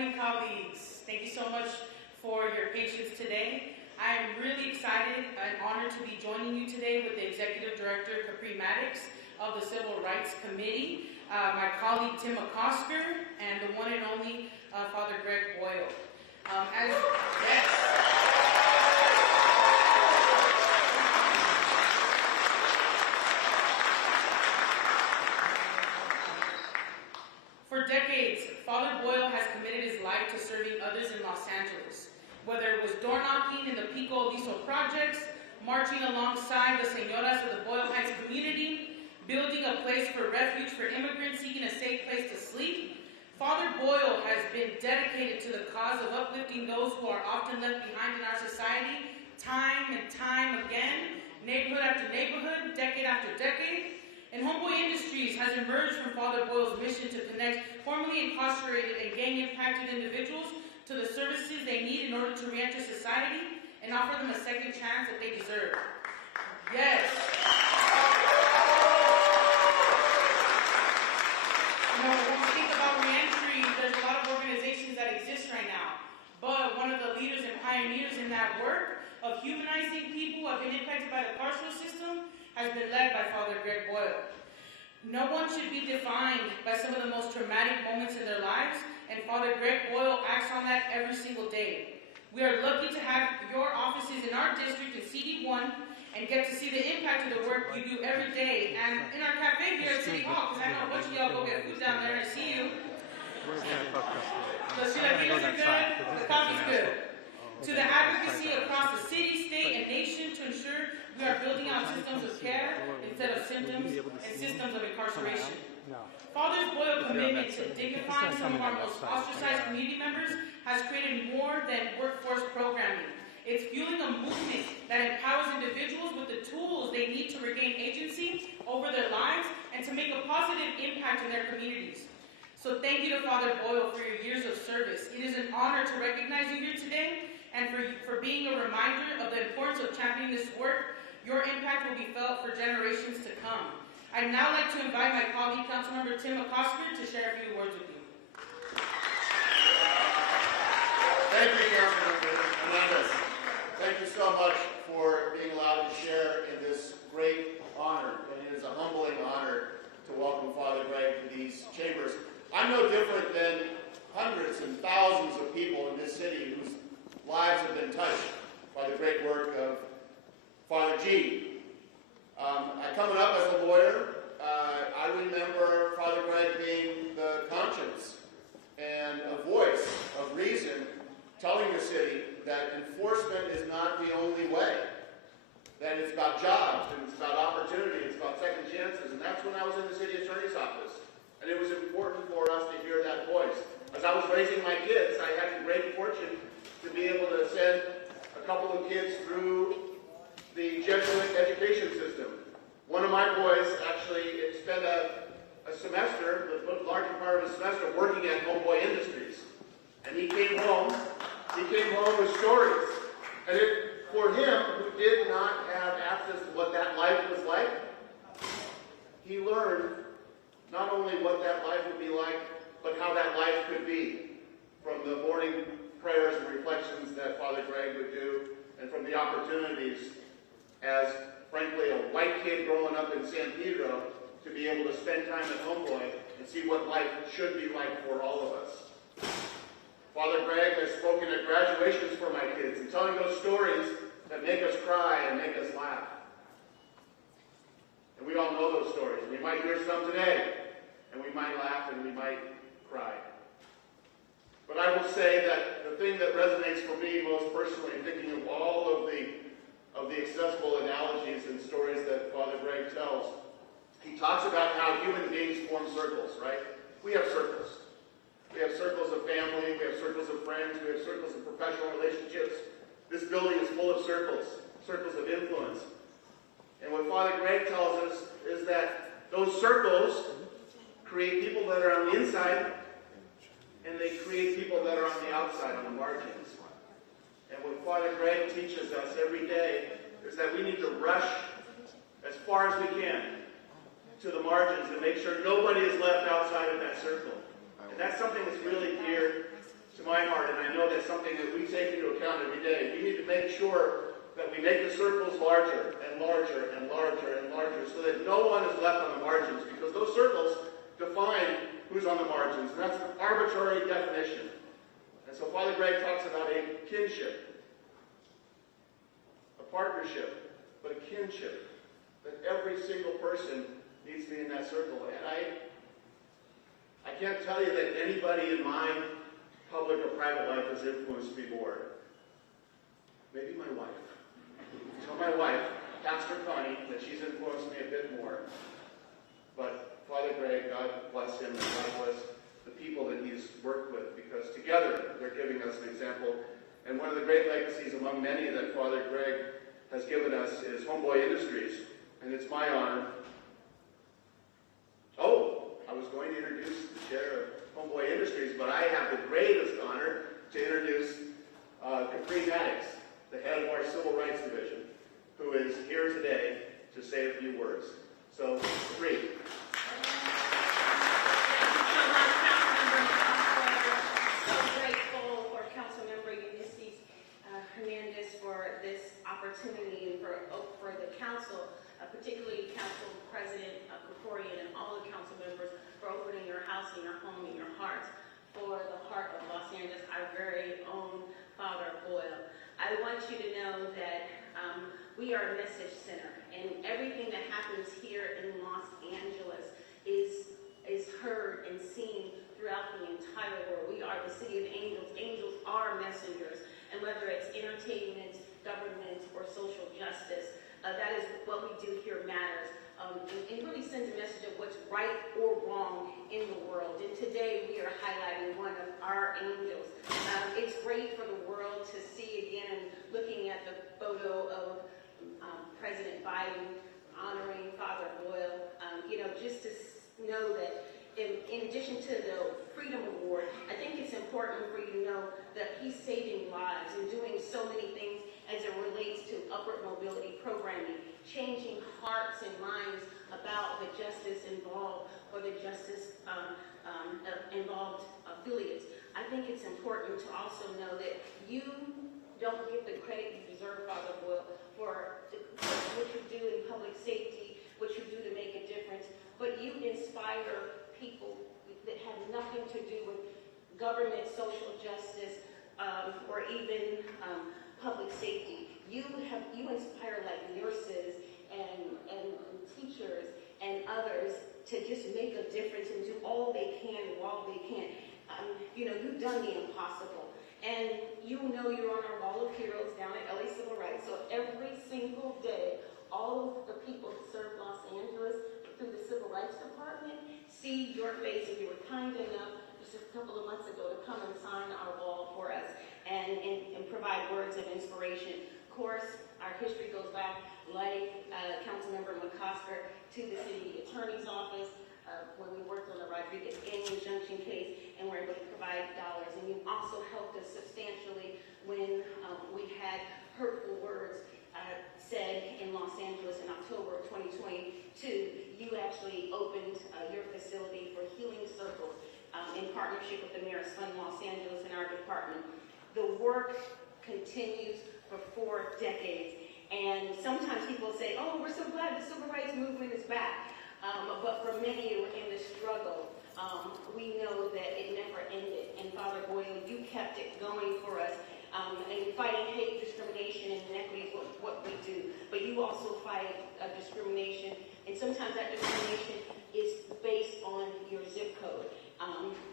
morning, colleagues. Thank you so much for your patience today. I am really excited and honored to be joining you today with the Executive Director, Capri Maddox, of the Civil Rights Committee, my colleague Tim McCosker, and the one and only Father Greg Boyle. For decades, Father Boyle has committed his life to serving others in Los Angeles, whether it was door knocking in the Pico Aliso projects, marching alongside the Señoras of the Boyle Heights community, building a place for refuge for immigrants seeking a safe place to sleep. Father Boyle has been dedicated to the cause of uplifting those who are often left behind in our society, time and time again, neighborhood after neighborhood, decade after decade. And Homeboy Industries has emerged from Father Boyle's mission to connect formerly incarcerated and gang-impacted individuals to the services they need in order to re-enter society and offer them a second chance that they deserve. Yes. When we think about re-entry, there's a lot of organizations that exist right now. But one of the leaders and pioneers in that work of humanizing people who have been impacted by the carceral system has been led by Father Greg Boyle. No one should be defined by some of the most traumatic moments in their lives, and Father Greg Boyle acts on that every single day. We are lucky to have your offices in our district in CD1 and get to see the impact of the work you do every day. And in our cafe here at City Hall, because I know a bunch of y'all go get food down there, I see you. The chilaquiles are good, the coffee's good. To the advocacy across the city, state, and nation to ensure we are building out systems of care instead of symptoms and systems of incarceration. Father Boyle's commitment to dignifying some of our most ostracized community members has created more than workforce programming. It's fueling a movement that empowers individuals with the tools they need to regain agency over their lives and to make a positive impact in their communities. So thank you to Father Boyle for your years of service. It is an honor to recognize you here today and for being a reminder of the importance of championing this work. Your impact will be felt for generations to come. I'd now like to invite my colleague, Councilmember Tim McCosker, to share a few words with you. Thank you, Councilmember Hernandez. Thank you so much for being allowed to share in this great honor, and it is a humbling honor to welcome Father Greg to these chambers. I'm no different than hundreds and thousands of people in this city whose lives have been touched by the great work of Father G. Coming up as a lawyer, I remember Father Greg being the conscience and a voice of reason telling the city that enforcement is not the only way, that it's about jobs, and it's about opportunity, it's about second chances, and that's when I was in the city attorney's office. And it was important for us to hear that voice. As I was raising my kids, I had the great fortune to be able to send a couple of kids through the Jesuit education system. One of my boys actually spent a semester, the larger part of a semester, working at Homeboy Industries. And he came home with stories. And for him, who did not have access to what that life was like, he learned not only what that life would be like, but how that life could be, from the morning prayers and reflections that Father Greg would do, and from the opportunities as, frankly, a white kid growing up in San Pedro to be able to spend time at Homeboy and see what life should be like for all of us. Father Greg has spoken at graduations for my kids and telling those stories that make us cry and make us laugh. And we all know those stories. We might hear some today, and we might laugh and we might cry. But I will say that the thing that resonates for me most personally, thinking of all of the accessible analogies and stories that Father Greg tells, he talks about how human beings form circles, right? We have circles. We have circles of family, we have circles of friends, we have circles of professional relationships. This building is full of circles of influence. And what Father Greg tells us is that those circles create people that are on the inside, and they create people that are on the outside, on the margins. And what Father Greg teaches us every day is that we need to rush as far as we can to the margins and make sure nobody is left outside of that circle. And that's something that's really dear to my heart, and I know that's something that we take into account every day. We need to make sure that we make the circles larger and larger and larger and larger so that no one is left on the margins, because those circles define who's on the margins, and that's an arbitrary definition. And so Father Greg talks about a kinship, a partnership, but a kinship, that every single person needs to be in that circle. And I can't tell you that anybody in my public or private life has influenced me more. Maybe my wife. Tell my wife, Pastor Connie, that she's influenced me a bit more. But Father Greg, God bless him, and God bless the people that he's worked with, because together they're giving us an example. And one of the great legacies among many that Father Greg has given us is Homeboy Industries. And it's my honor. Oh, I was going to introduce the chair of Homeboy Industries, but I have the greatest honor to introduce Capri Maddox, the head of our Civil Rights Division, who is here today to say a few words. So, Capri. Opportunity and for the council, particularly Council President Krikorian and all the council members, for opening your house and your home and your hearts for the heart of Los Angeles, our very own Father Boyle. I want you to know that we are a message center, and everything that happens here in Los Angeles is heard and seen throughout the entire world. We are the city of angels. Angels are messengers, and whether it's entertainment, government, or social justice, that is what we do here matters, and really sends a message of what's right or wrong in the world. And today we are highlighting one of our angels. It's great for the world to see again, looking at the photo of President Biden honoring Father Boyle, just to know that in addition to the Freedom Award, I think it's important for you to know that he's saving lives and doing so many things as it relates to upward mobility programming, changing hearts and minds about the justice involved or the justice involved affiliates. I think it's important to also know that you don't get the credit you deserve, Father Boyle, for what you do in public safety, what you do to make a difference, but you inspire people that have nothing to do with government, social justice, or even public safety. You inspire like nurses and teachers and others to just make a difference and do all they can while they can. You've done the impossible. And you're on our Wall of Heroes down at LA Civil Rights. So every single day, all of the people who serve Los Angeles through the Civil Rights Department see your face, and you were kind enough just a couple of months ago to come and sign our wall for us and provide words of inspiration. Of course, our history goes back, like Councilmember McCosker, to the city attorney's office when we worked on the Rodriguez gang injunction case, and were able to provide dollars. And you also helped us substantially when we had hurtful words said in Los Angeles in October of 2022. You actually opened your facility for Healing Circles in partnership with the Mayor's Fund Los Angeles and our department. The work continues for 4 decades. And sometimes people say, oh, we're so glad the civil rights movement is back. But for many who are in the struggle, we know that it never ended. And Father Boyle, you kept it going for us. And fighting hate, discrimination, and inequity is what we do. But you also fight discrimination. And sometimes that discrimination is based on your zip code.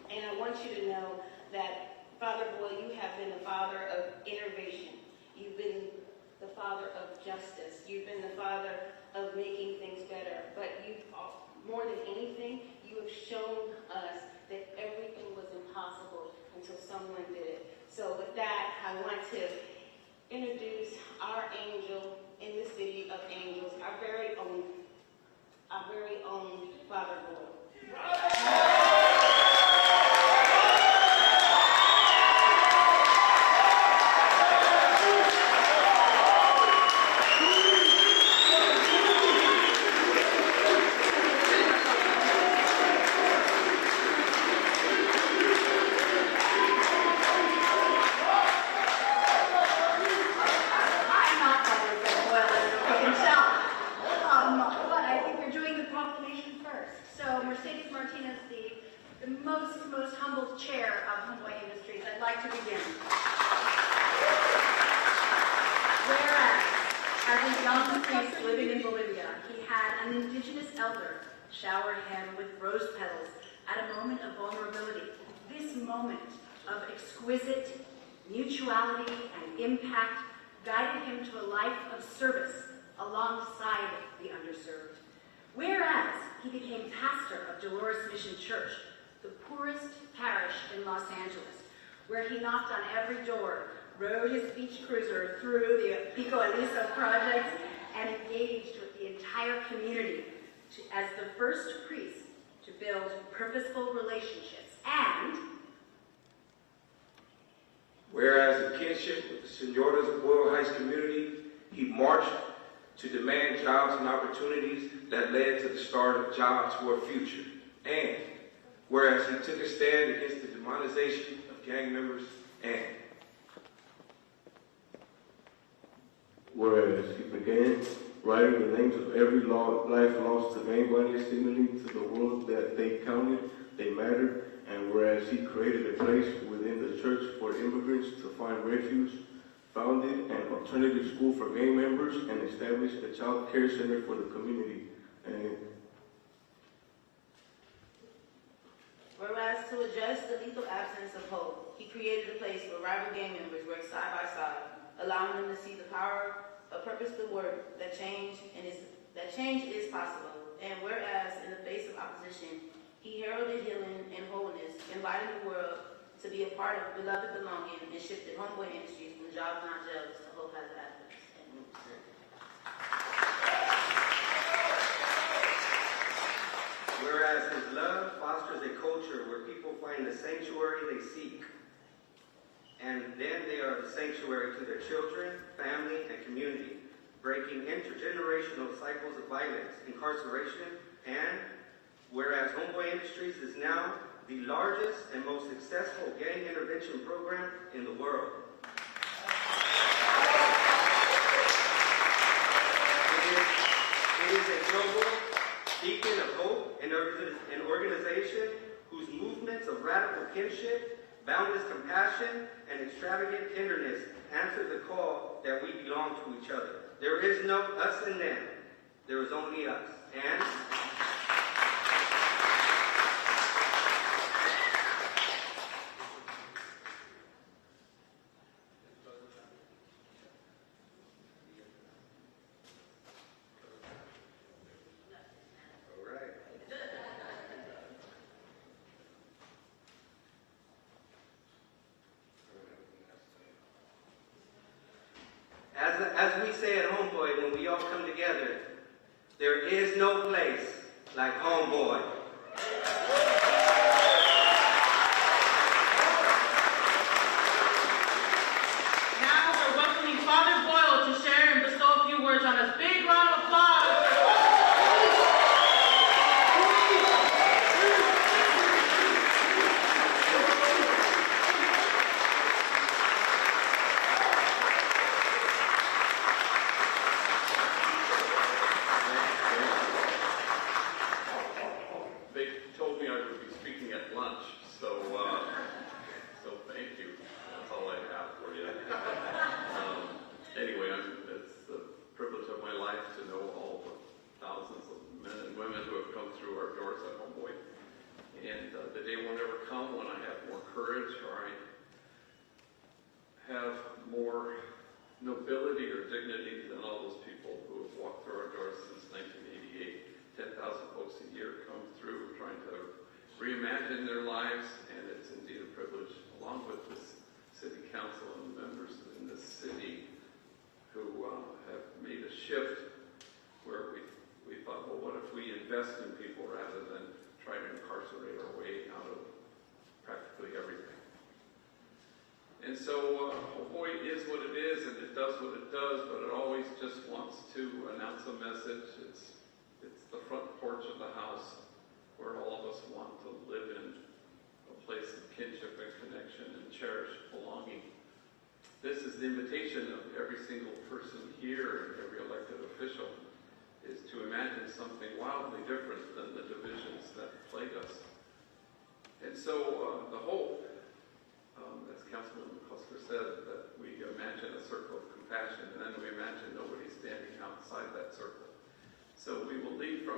And I want you to know that, Father Boyle, you have been the father of innovation. You've been the father of justice. You've been the father of making things better. But more than anything, you have shown us that everything was impossible until someone did it. So with that, I want to introduce our angel in the city of angels, our very own most humble chair of Homeboy Industries, I'd like to begin. Whereas, as a young priest living in Bolivia, he had an indigenous elder shower him with rose petals at a moment of vulnerability. This moment of exquisite mutuality and impact guided him to a life of service alongside the underserved. Whereas he became pastor of Dolores Mission Church, the poorest parish in Los Angeles, where he knocked on every door, rode his beach cruiser through the Pico Aliso projects, and engaged with the entire community as the first priest to build purposeful relationships. And whereas in kinship with the Senoras of Boyle Heights community, he marched to demand jobs and opportunities that led to the start of Jobs for a Future. And whereas he took a stand against the demonization of gang members, and whereas he began writing the names of every life lost to gang violence, signaling to the world that they counted, they mattered, and whereas he created a place within the church for immigrants to find refuge, founded an alternative school for gang members, and established a child care center for the community. And whereas to address the lethal absence of hope, he created a place where rival gang members work side by side, allowing them to see the power of purposeful work that change is possible. And whereas in the face of opposition, he heralded healing and wholeness, inviting the world to be a part of beloved belonging, and shifted Homeboy Industries from jobs not jails to hope has advocates. Whereas his love fosters a culture where people find the sanctuary they seek, and then they are the sanctuary to their children, family, and community, breaking intergenerational cycles of violence, incarceration, and whereas Homeboy Industries is now the largest and most successful gang intervention program in the world. It is a global beacon of hope and an organization whose movements of radical kinship, boundless compassion, and extravagant tenderness answer the call that we belong to each other. There is no us and them. There is only us. And as we say at Homeboy, when we all come together, there is no place like Homeboy. Now we're welcoming Father Boyle to share and bestow a few words on us. Big round of applause. They told me I would be speaking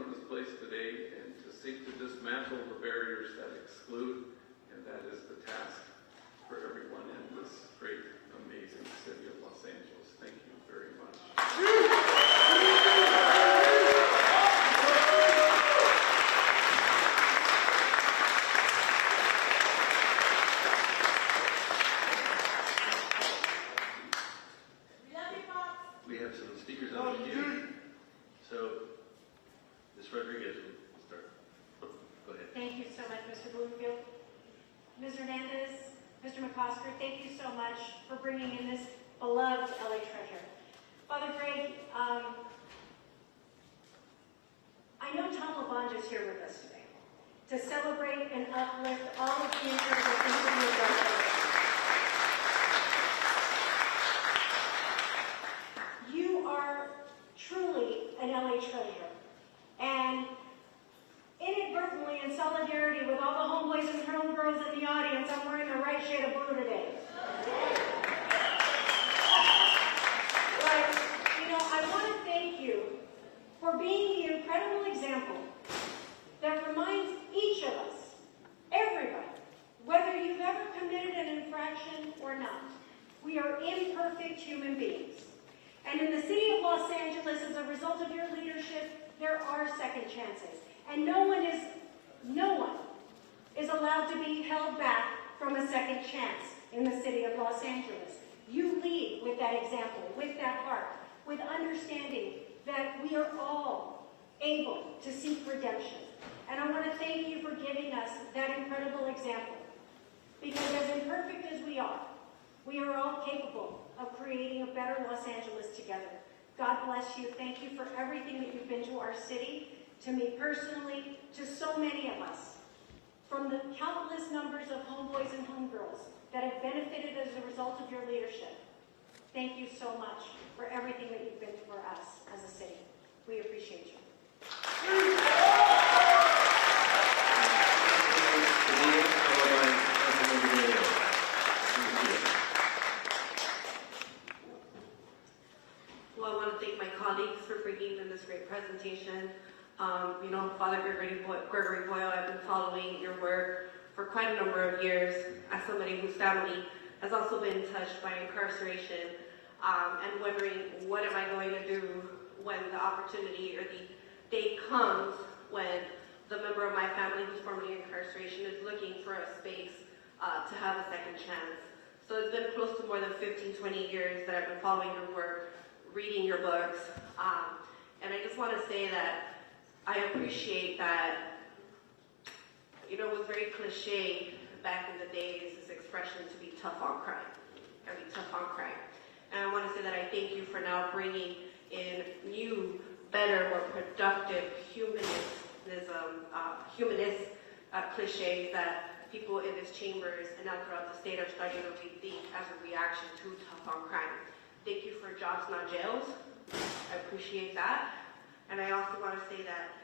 from this place today and to seek to dismantle the barriers that exclude, and that is the task for everyone in this great, amazing city of Los Angeles. Thank you very much. We have some speakers on the queue. So, Ms. Rodriguez will start. Go ahead. Thank you so much, Mr. Bloomfield. Ms. Hernandez, Mr. McCosker, thank you so much for bringing in this beloved LA treasure. Father Greg, I know Tom LaBonge is here with us today to celebrate and uplift all of the incredible things that you have done for us. You are truly an LA treasure. And inadvertently, in solidarity with all the homeboys and homegirls in the audience, I'm wearing the right shade of blue today. But, I want to thank you for being the incredible example that reminds each of us, everybody, whether you've ever committed an infraction or not, we are imperfect human beings. And in the city of Los Angeles, as a result of your leadership, there are second chances. And no one is allowed to be held back from a second chance in the city of Los Angeles. You lead with that example, with that heart, with understanding that we are all able to seek redemption. And I want to thank you for giving us that incredible example. Because as imperfect as we are all capable of creating a better Los Angeles together. God bless you. Thank you for everything that you've been to our city, to me personally, to so many of us. From the countless numbers of homeboys and homegirls that have benefited as a result of your leadership. Thank you so much for everything that you've been for us as a city. We appreciate you. Well, I want to thank my colleagues for bringing in this great presentation. Father Gregory Boyle, I've been following your work for quite a number of years as somebody whose family has also been touched by incarceration, and wondering what am I going to do when the opportunity or the day comes when the member of my family who's formerly incarceration is looking for a space to have a second chance. So it's been close to more than 15, 20 years that I've been following your work, reading your books, and I just want to say that I appreciate that, it was very cliche back in the days, this expression to be tough on crime, or be tough on crime. And I want to say that I thank you for now bringing in new, better, more productive humanist cliches that people in this chambers and now throughout the state are starting to rethink as a reaction to tough on crime. Thank you for jobs, not jails. I appreciate that. And I also want to say that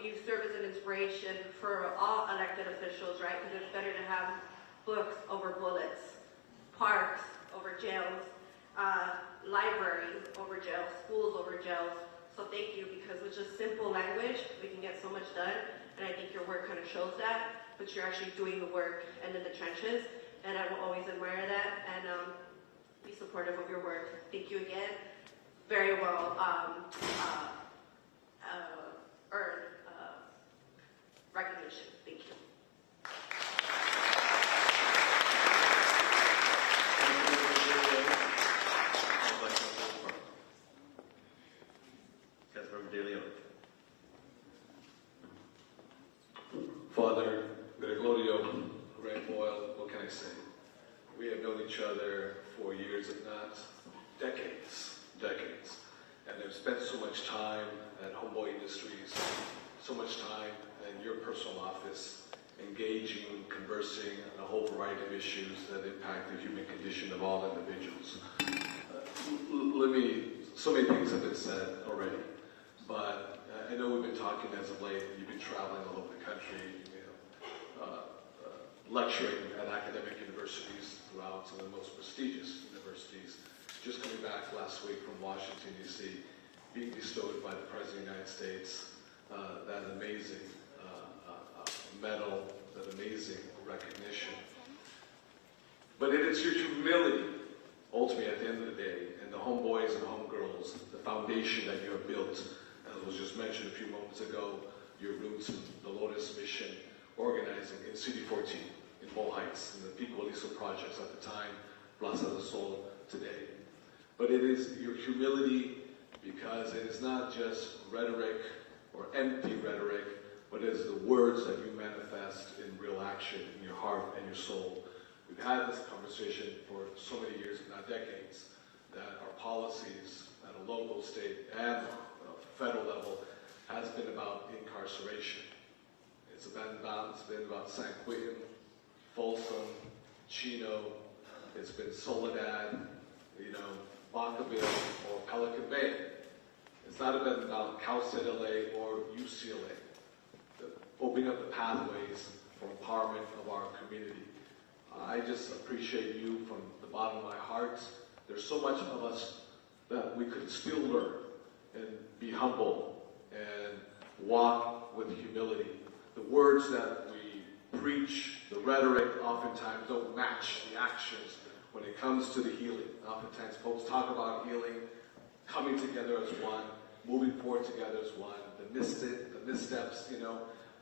you serve as an inspiration for all elected officials, right? Because it's better to have books over bullets, parks over jails, libraries over jails, schools over jails. So thank you, because with just simple language, we can get so much done. And I think your work kind of shows that, but you're actually doing the work and in the trenches. And I will always admire that and be supportive of your work. Thank you again. Very well earned recognition. Thank you. Father Gregorio Boyle, what can I say? We have known each other for years, if not decades, and have spent so much time at Homeboy Industries, so much time in your personal office, engaging, conversing on a whole variety of issues that impact the human condition of all individuals. So many things have been said already, but I know we've been talking as of late. You've been traveling all over the country, lecturing at academic universities throughout some of the most prestigious universities. Just coming back last week from Washington, D.C., being bestowed by the President of the United States it's your humility, ultimately at the end of the day, and the homeboys and homegirls, the foundation that you have built, as was just mentioned a few moments ago, your roots in the Lotus Mission, organizing in City 14, in Bow Heights, in the Pico Aliso projects at the time, Plaza del Sol today. But it is your humility, because it is not just rhetoric or empty rhetoric, but it is the words that you manifest in real action in your heart and your soul. We've had this conversation for so many years, if not decades, that our policies at a local, state, and federal level has been about incarceration. It's been about San Quentin, Folsom, Chino, it's been Soledad, Bacaville, or Pelican Bay. It's not been about Cal State LA or UCLA. Opening up the pathways for empowerment of our community. I just appreciate you from the bottom of my heart. There's so much of us that we could still learn and be humble and walk with humility. The words that we preach, the rhetoric, oftentimes don't match the actions when it comes to the healing. Oftentimes folks talk about healing, coming together as one, moving forward together as one, the missteps,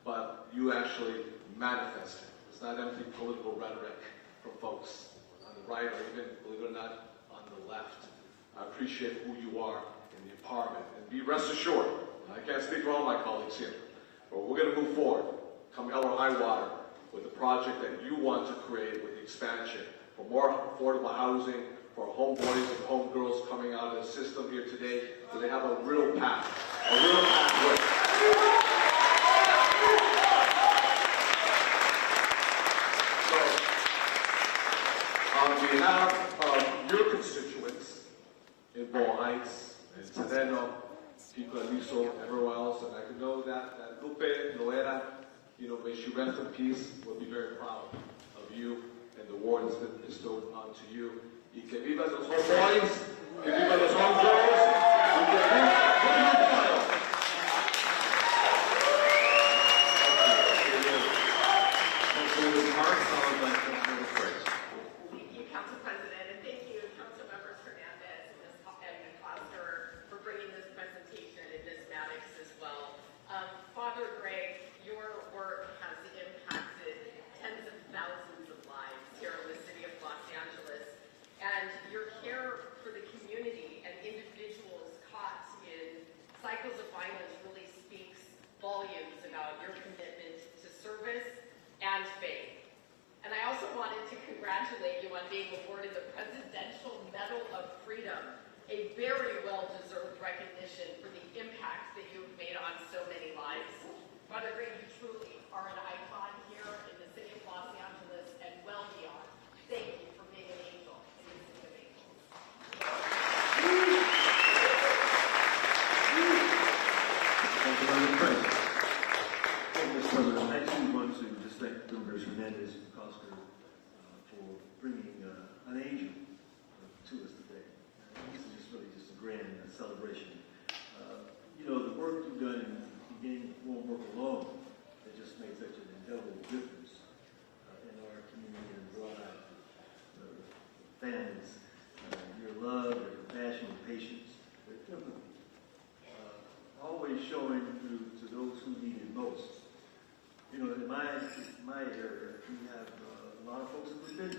but you actually manifest it. It's not empty political rhetoric from folks on the right or even, believe it or not, on the left. I appreciate who you are in the empowerment. And be rest assured, I can't speak for all my colleagues here, but we're going to move forward, come hell or high water, with the project that you want to create with the expansion for more affordable housing, for homeboys and homegirls coming out of the system here today, so they have a real path, a real pathway. So, on behalf of your constituents in Bow Heights and Terreno, Pico Aliso, everywhere else, and I can know that Lupe Loera, may she rest in peace, will be very proud of you and the award that's been bestowed onto you. Y que vivan los homeboys, que vivan los homegirls, y que viva Rambo. Thank you, Council President, and thank you, Council Members Hernandez and Foster, for bringing this presentation, and Ms. Maddox as well. Father Greg, your work has impacted tens of thousands of lives here in the city of Los Angeles, and your care for the community and individuals caught in cycles of violence really speaks volumes about your commitment to service and faith. And I also wanted to congratulate you on being awarded the Presidential Medal of Freedom, a very well-deserved recognition for the impact that you've made on so many lives. Father Greg, you truly are an icon here in the city of Los Angeles and well beyond. Thank you for being an angel in the city of angels. Thank you, Madam President. Thank you, Mr. President. I too want to just thank Members Hernandez and Costa for bringing an angel to us today. This is just really just a grand celebration. The work you've done in getting one work alone has just made such an indelible difference in our community and brought out the families. Your love, your compassion, your patience, your empathy, always showing through to those who need it most. In my area, we have a lot of folks who've been,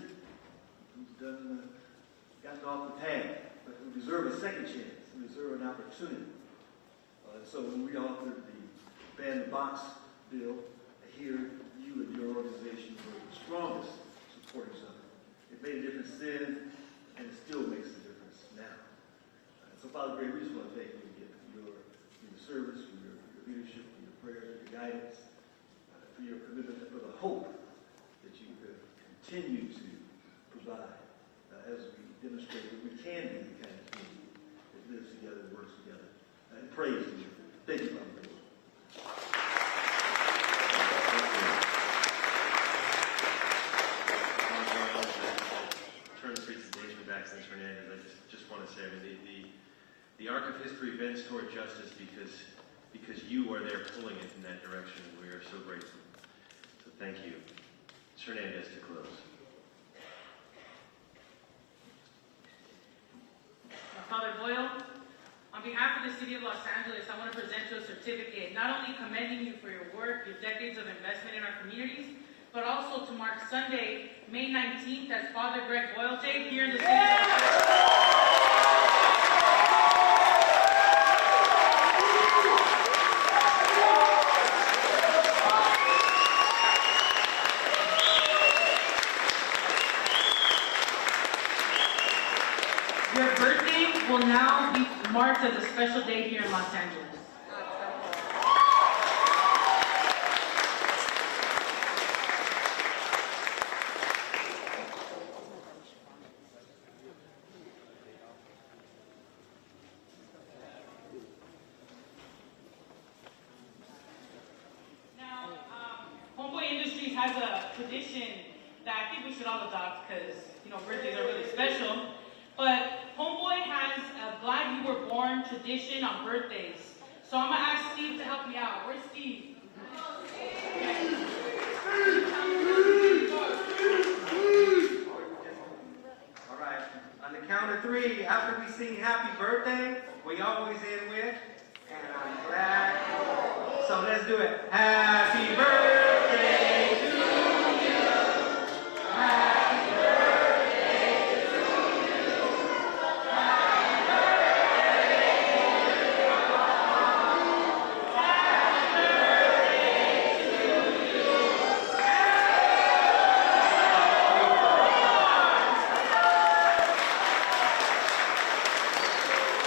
gotten off the path, but who deserve a second chance, who deserve an opportunity. So when we offered the Ban the Box bill, here you and your organization were the strongest supporters of it. It made a difference then, and it still makes a difference now. So Father Greg, we just want to thank you again for your service, for your leadership, for your prayers, for your guidance, for your commitment, and for the hope that you continue to provide as we demonstrate that we can be the kind of community that lives together and works together. And praise you. Thank you, Father Boyle. Turn the presentation back to Ms. Hernandez. I just want to say, the arc of history bends toward justice because you are there pulling it in that direction, and we are so grateful. So thank you. Ms. Hernandez to close. not only commending you for your work, your decades of investment in our communities, but also to mark Sunday, May 19th, as Father Greg Boyle Day here in the city of Los Angeles. Your birthday will now be marked as a special day here in Los Angeles. Now, Homeboy Industries has a tradition that I think we should all adopt because, you know, birthdays are really special. But Homeboy has a Glad You Were Born tradition on birthdays. So I'm going to ask Steve to help me out. Where's Steve? All right. On the count of three, after we sing happy birthday, we always end with, and I'm glad. So let's do it. Happy birthday to you. Happy birthday to you. Happy birthday, dear Mom. Happy birthday to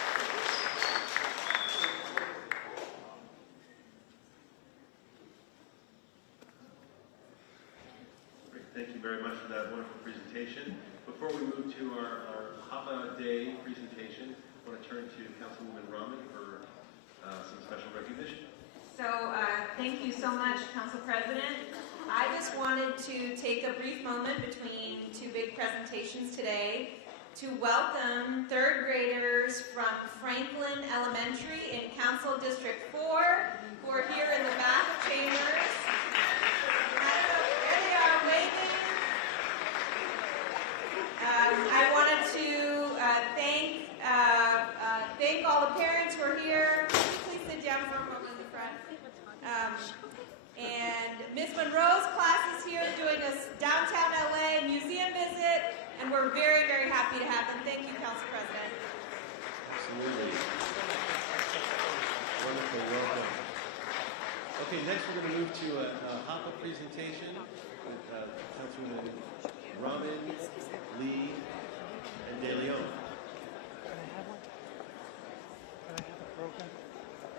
you. Great. Thank you very much for that wonderful presentation. Before we move to our Hapa Day presentation, I want to turn to Councilwoman Rahman for some special recognition. So, thank you so much, Council President. I just wanted to take a brief moment between two big presentations today to welcome third graders from Franklin Elementary in Council District 4 who are here in the back chambers. I don't know, there they are waving. I wanted to thank all the parents who are here. Please sit down for a moment in the front. And Miss Monroe's class is here doing a downtown LA museum visit, and we're very, very happy to have them. Thank you, Council President. Absolutely. Wonderful, welcome. Okay, next we're going to move to a Hapa presentation with Councilwoman Robin, Lee, and De Leon. Can I have one? Can I have a program?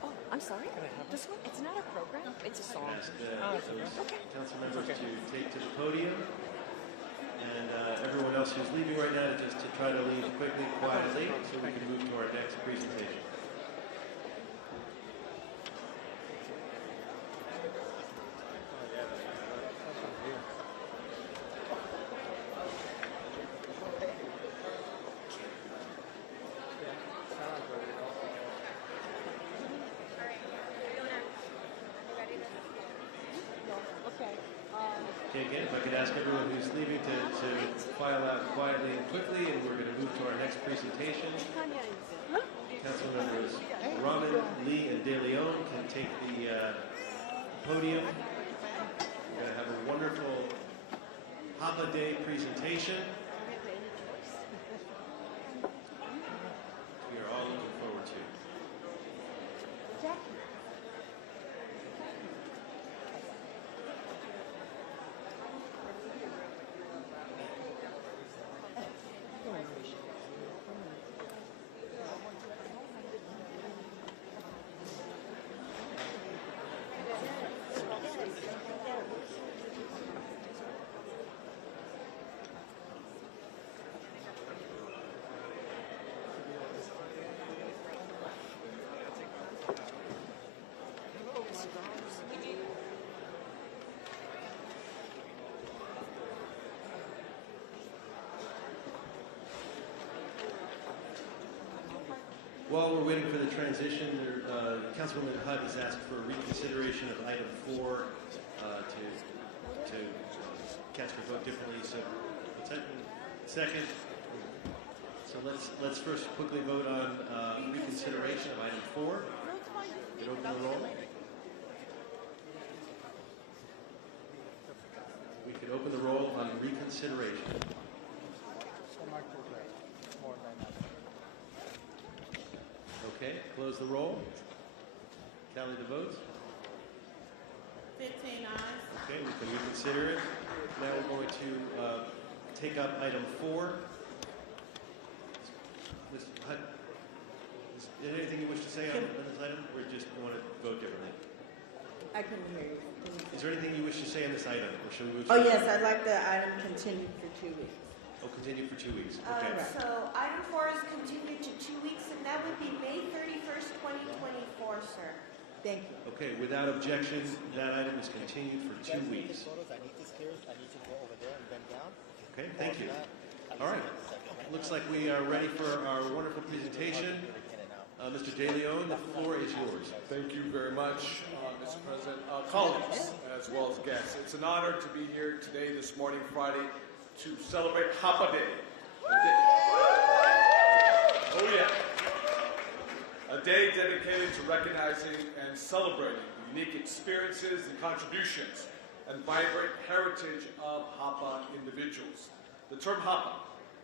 Oh, I'm sorry? This one? It's not a program, it's a song. Ask those council members to take to the podium, and everyone else who's leaving right now to try to leave quickly, quietly, so we can move to our next presentation. Okay, again, if I could ask everyone who's leaving to file out quietly and quickly, and we're going to move to our next presentation. Council members Rahman, Lee, and De Leon can take the podium. We're going to have a wonderful Hapa Day presentation. We are all looking forward to. While we're waiting for the transition, Councilwoman Hutt has asked for reconsideration of item 4 to cast her vote differently. So, what's that? Second. So let's first quickly vote on reconsideration of item 4. reconsideration. Okay, close the roll. Tally the votes. 15 ayes. Okay, we can reconsider it. Now we're going to take up item 4. Mr. Hutt, is there anything you wish to say on this item, or just you want to vote differently? I couldn't hear you. Is there anything you wish to say on this item, or should we move? Oh, yes, I'd like the item continued for 2 weeks. Oh, continue for 2 weeks. Okay. So item 4 is continued to 2 weeks, and that would be May 31st, 2024, sir. Thank you. Okay, without objection, that item is continued for 2 weeks. I need this clear. I need to go over there and bend down. Okay, thank you. All right. Looks like we are ready for our wonderful presentation. Mr. De Leon, the floor is yours. Thank you very much, Mr. President. Colleagues, as well as guests, it's an honor to be here today, this morning, Friday, to celebrate Hapa Day. Oh yeah. A day dedicated to recognizing and celebrating the unique experiences and contributions and vibrant heritage of Hapa individuals. The term Hapa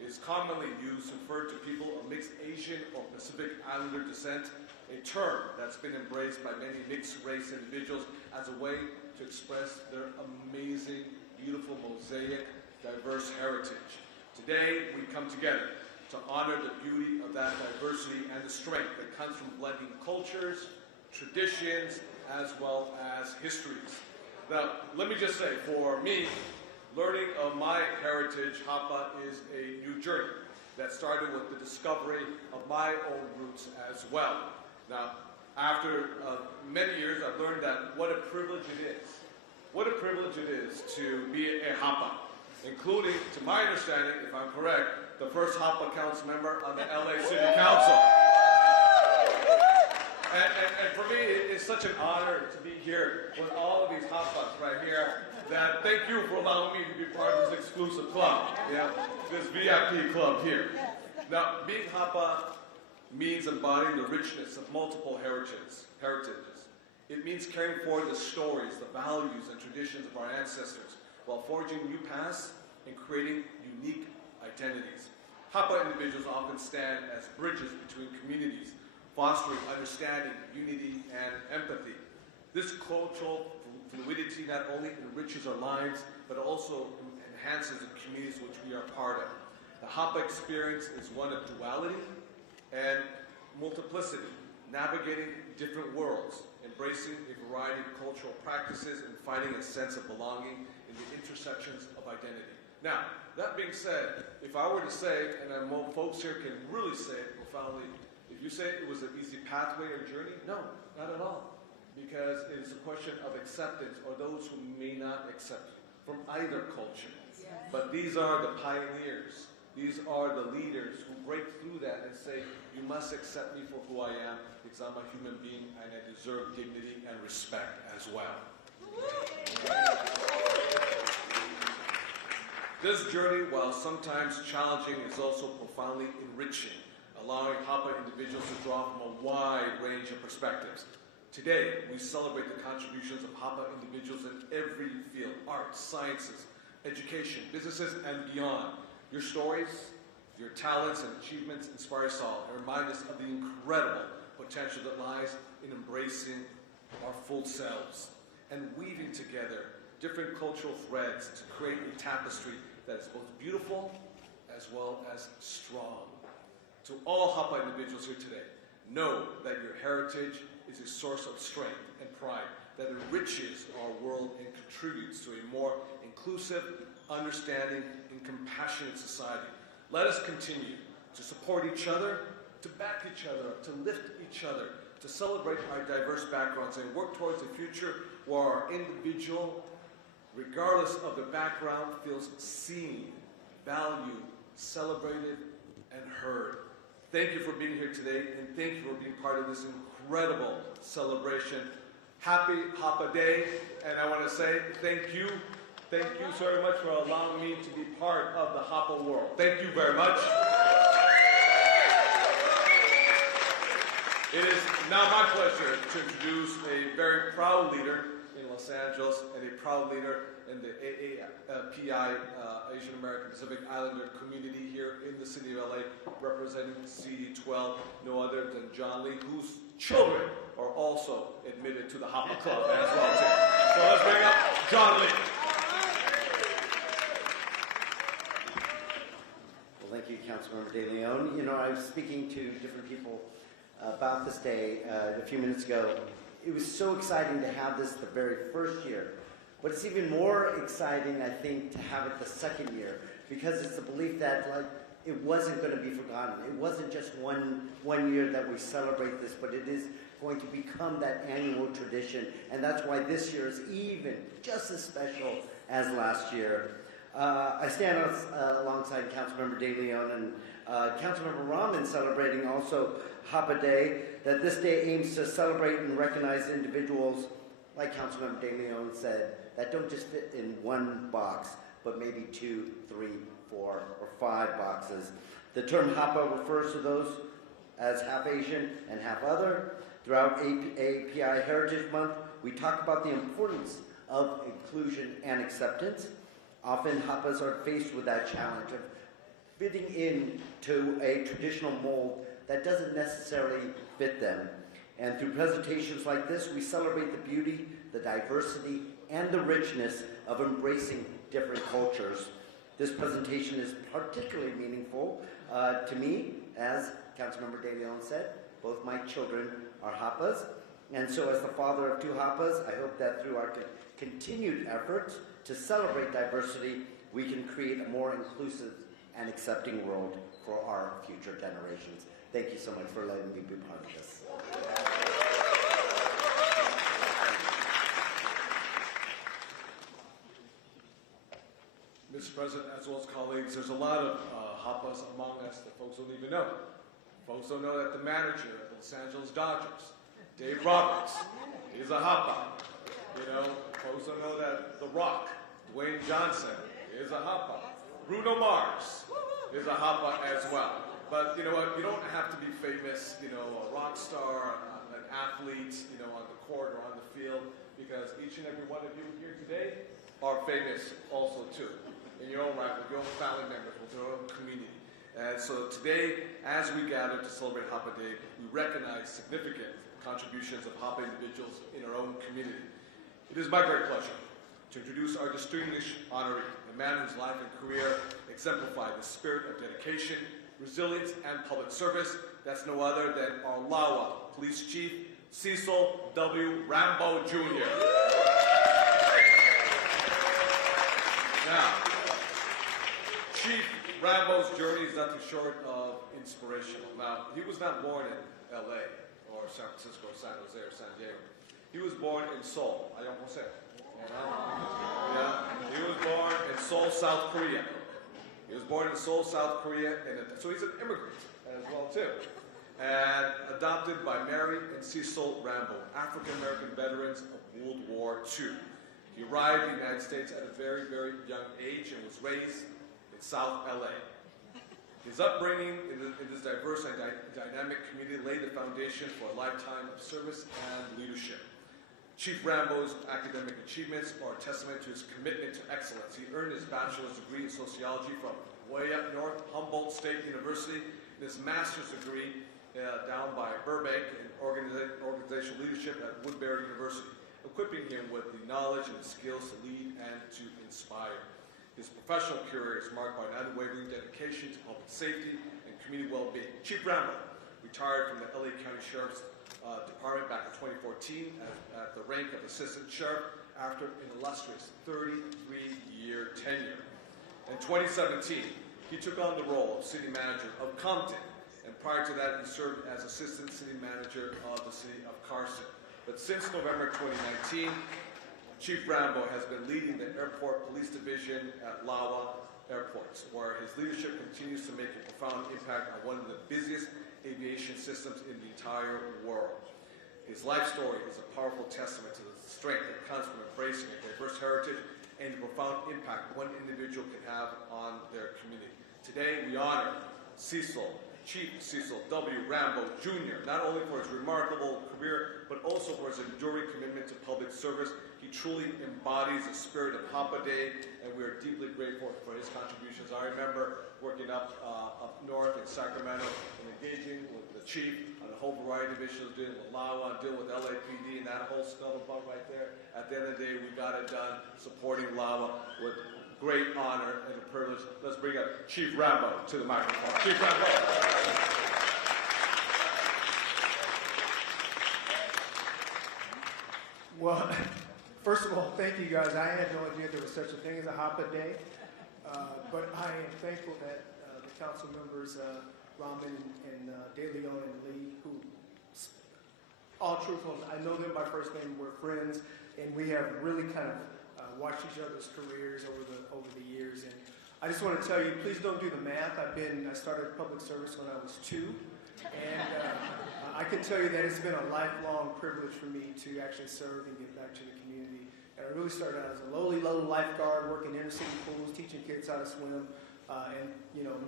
is commonly used to refer to people of mixed Asian or Pacific Islander descent, a term that's been embraced by many mixed-race individuals as a way to express their amazing, beautiful, mosaic, diverse heritage. Today, we come together to honor the beauty of that diversity and the strength that comes from blending cultures, traditions, as well as histories. Now, let me just say, for me, learning of my heritage, Hapa, is a new journey that started with the discovery of my own roots as well. Now, after many years, I've learned that what a privilege it is. What a privilege it is to be a Hapa, including, to my understanding, if I'm correct, the first Hapa council member on the LA City Council. And for me, it's such an honor to be here with all of these Hapas right here. That thank you for allowing me to be part of this exclusive club, this VIP club here. Now, being Hapa means embodying the richness of multiple heritages. It means carrying forward the stories, the values, and traditions of our ancestors while forging new paths and creating unique identities. Hapa individuals often stand as bridges between communities, fostering understanding, unity, and empathy. This cultural fluidity not only enriches our lives, but also enhances the communities which we are part of. The Hapa experience is one of duality and multiplicity, navigating different worlds, embracing a variety of cultural practices, and finding a sense of belonging in the intersections of identity. Now, that being said, if I were to say, and I know folks here can really say it profoundly, if you say it was an easy pathway or journey, no, not at all. Because it is a question of acceptance, or those who may not accept from either culture. But these are the pioneers. These are the leaders who break through that and say, you must accept me for who I am, because I'm a human being and I deserve dignity and respect as well. This journey, while sometimes challenging, is also profoundly enriching, allowing Hapa individuals to draw from a wide range of perspectives. Today, we celebrate the contributions of Hapa individuals in every field: arts, sciences, education, businesses, and beyond. Your stories, your talents, and achievements inspire us all and remind us of the incredible potential that lies in embracing our full selves and weaving together different cultural threads to create a tapestry that is both beautiful as well as strong. To all Hapa individuals here today, know that your heritage is a source of strength and pride that enriches our world and contributes to a more inclusive, understanding, and compassionate society. Let us continue to support each other, to back each other up, to lift each other, to celebrate our diverse backgrounds and work towards a future where our individual, regardless of their background, feels seen, valued, celebrated, and heard. Thank you for being here today, and thank you for being part of this incredible celebration. Happy Hapa Day, and I want to say thank you so very much for allowing me to be part of the Hapa world. Thank you very much. It is now my pleasure to introduce a very proud leader in Los Angeles and a proud leader in the AAPI, Asian American Pacific Islander community here in the city of LA, representing CD12, no other than John Lee, whose children are also admitted to the Hapa Club as well too. So let's bring up John Lee. Well, thank you, Councilmember De Leon. You know, I was speaking to different people about this day a few minutes ago. It was so exciting to have this the very first year, but it's even more exciting, I think, to have it the second year, because it's the belief that, like, it wasn't going to be forgotten. It wasn't just one year that we celebrate this, but it is going to become that annual tradition, and that's why this year is even just as special as last year. I stand alongside Councilmember De Leon and Councilmember Rahman celebrating also Hapa Day, that this day aims to celebrate and recognize individuals, like Councilmember De Leon said, that don't just fit in one box, but maybe 2, 3, 4, or 5 boxes. The term Hapa refers to those as half Asian and half other. Throughout API Heritage Month, we talk about the importance of inclusion and acceptance. Often Hapas are faced with that challenge of fitting into a traditional mold that doesn't necessarily fit them. And through presentations like this, we celebrate the beauty, the diversity, and the richness of embracing different cultures. This presentation is particularly meaningful to me, as Councilmember De Leon said. Both my children are Hapas, and so as the father of 2 Hapas, I hope that through our continued efforts to celebrate diversity, we can create a more inclusive and accepting world for our future generations. Thank you so much for letting me be part of this. Mr. President, as well as colleagues, there's a lot of Hapas among us that folks don't even know. Folks don't know that the manager of the Los Angeles Dodgers, Dave Roberts, is a Hapa. You know, folks don't know that The Rock, Dwayne Johnson, is a Hapa. Bruno Mars is a Hapa as well. But you know what? You don't have to be famous, you know, a rock star, an athlete, you know, on the court or on the field, because each and every one of you here today are famous also too, in your own right, with your own family members, with your own community. And so today, as we gather to celebrate Hapa Day, we recognize significant contributions of Hapa individuals in our own community. It is my great pleasure to introduce our distinguished honoree, a man whose life and career exemplify the spirit of dedication, resilience, and public service. That's no other than our Lawa Police Chief, Cecil W. Rambo Jr. Now, Chief Rambo's journey is nothing short of inspirational. Now, he was not born in LA or San Francisco or San Jose or San Diego. He was born in Seoul. Yeah. He was born in Seoul, South Korea. He was born in Seoul, South Korea, and so he's an immigrant as well too. And adopted by Mary and Cecil Rambo, African-American veterans of World War II. He arrived in the United States at a very, very young age and was raised in South LA. His upbringing in this diverse and dynamic community laid the foundation for a lifetime of service and leadership. Chief Rambo's academic achievements are a testament to his commitment to excellence. He earned his bachelor's degree in sociology from way up north, Humboldt State University, and his master's degree down by Burbank in organizational leadership at Woodbury University, equipping him with the knowledge and the skills to lead and to inspire. His professional career is marked by an unwavering dedication to public safety and community well-being. Chief Rambo retired from the LA County Sheriff's Department back in 2014 at the rank of Assistant Sheriff after an illustrious 33-year tenure. In 2017, he took on the role of City Manager of Compton, and prior to that, he served as Assistant City Manager of the City of Carson. But since November 2019, Chief Rambo has been leading the Airport Police Division at Lawa Airports, where his leadership continues to make a profound impact on one of the busiest aviation systems in the entire world. His life story is a powerful testament to the strength that comes from embracing a diverse heritage and the profound impact one individual can have on their community. Today, we honor Chief Cecil W. Rambo Jr., not only for his remarkable career, but also for his enduring commitment to public public service. He truly embodies the spirit of Hapa Day, and we are deeply grateful for his contributions. I remember working up north in Sacramento and engaging with the chief on a whole variety of issues, dealing with LAWA, dealing with LAPD, and that whole scuttlebutt right there. At the end of the day, we got it done, supporting LAWA with great honor and a privilege. Let's bring up Chief Rambo to the microphone. Chief Rambo. Well, first of all, thank you guys. I had no idea there was such a thing as a Hapa Day, but I am thankful that the council members, Rambo and De Leon and Lee, who, all truthful, I know them by first name, we're friends, and we have really kind of watched each other's careers over the years. And I just want to tell you, please don't do the math. I started public service when I was 2, and I can tell you that it's been a lifelong privilege for me to actually serve and give back to the community. And I really started out as a lowly lifeguard, working inner city pools, teaching kids how to swim. And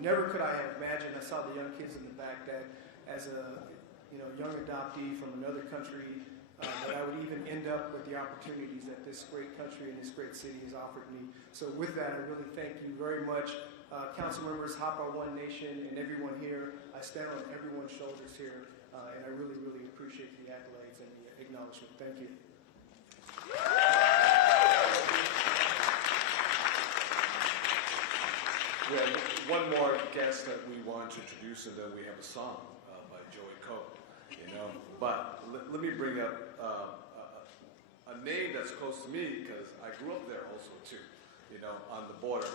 never could I have imagined. I saw the young kids in the back that, as a young adoptee from another country, that I would even end up with the opportunities that this great country and this great city has offered me. So with that, I really thank you very much, council members, Hapa One Nation, and everyone here. I stand on everyone's shoulders here, and I really, really appreciate the accolades and the acknowledgement. Thank you. We have one more guest that we want to introduce, and then we have a song by Joey Coe. But let me bring up a name that's close to me because I grew up there also too. On the border,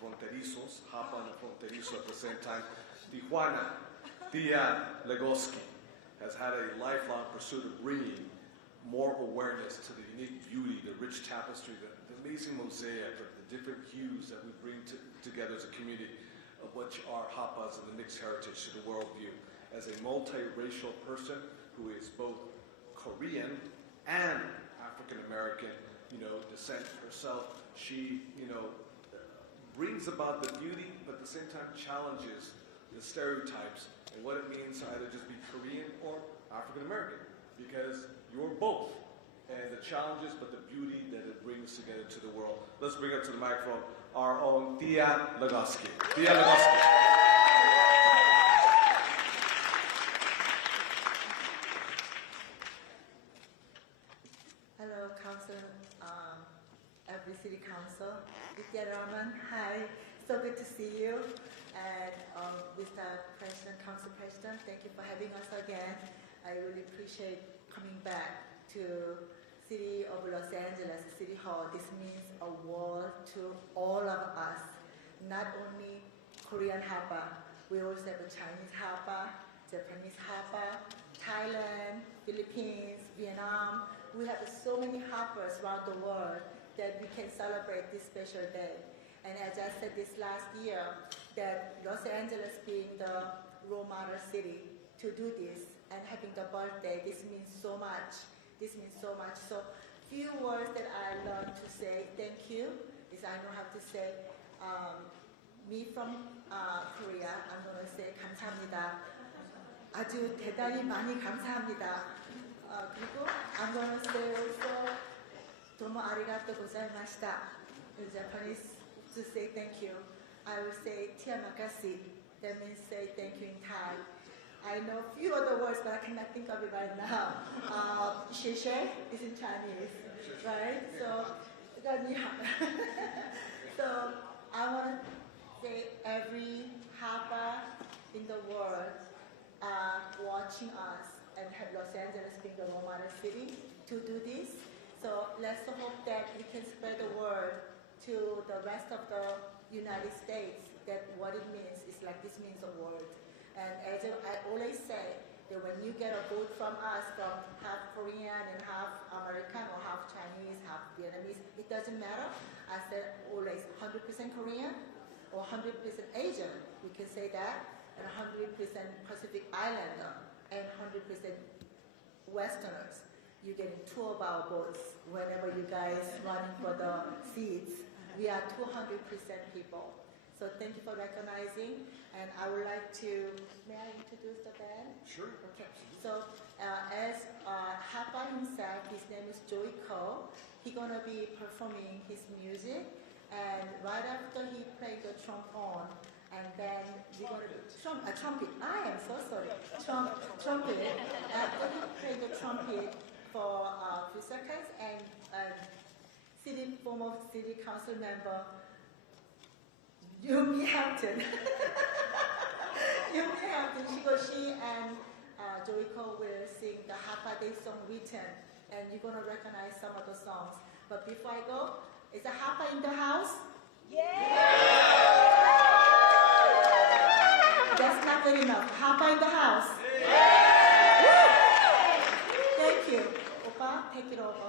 fronterizos, Hapa and fronterizo at the same time. Tijuana, Tia Legoski has had a lifelong pursuit of bringing more awareness to the unique beauty, the rich tapestry, the amazing mosaic of the different hues that we bring together as a community, of which are Hapas and the mixed heritage to the worldview. As a multiracial person who is both Korean and African American, descent herself, she, brings about the beauty, but at the same time challenges the stereotypes and what it means to either just be Korean or African American, because you're both, and the challenges, but the beauty that it brings together to the world. Let's bring up to the microphone our own Tia Legoski. Tia Legoski. Hello, Council, every City Council. Vidya Raman, hi. So good to see you. And Mr. President, Council President, thank you for having us again. I really appreciate coming back to City of Los Angeles, City Hall. This means a world to all of us, not only Korean Hapa. We also have a Chinese Hapa, Japanese Hapa, Thailand, Philippines, Vietnam. We have so many Hapas around the world that we can celebrate this special day. And as I said this last year, that Los Angeles being the role model city to do this and having the birthday, this means so much. This means so much. So few words that I learned to say thank you is I know how to say, me from Korea, I'm going to say 감사합니다. 아주 대단히 많이 감사합니다. 그리고 I'm going to say also 도모 아리가또 고자이마시다. In Japanese, to say thank you. I will say tiamakasi. That means say thank you in Thai. I know a few other words, but I cannot think of it right now. Sheshe is in Chinese, right? So I want to say every Hapa in the world watching us and have Los Angeles being the role model city to do this. So let's hope that we can spread the word to the rest of the United States that what it means is like this means a world. And as I always say, that when you get a vote from us, from half Korean and half American or half Chinese, half Vietnamese, it doesn't matter. I said always 100% Korean or 100% Asian, we can say that, and 100% Pacific Islander and 100% Westerners. You get 2 of our votes whenever you guys running for the seats. We are 200% people. So thank you for recognizing, and I would like to, may I introduce the band? Sure. Okay. So as Hapa himself, he his name is Joey Cole. He's gonna be performing his music, and right after he played the trombone, and then we're gonna trumpet. I am so sorry. Trumpet. After he played the trumpet for a few seconds, and former city council member Yumi Hampton. Yumi Hampton. She and Joey Cole will sing the Hapa Day song written, and you're gonna recognize some of the songs. But before I go, is the Hapa in the house? Yeah! That's not good enough. Hapa in the house. Yeah! Thank you. Opa, take it over.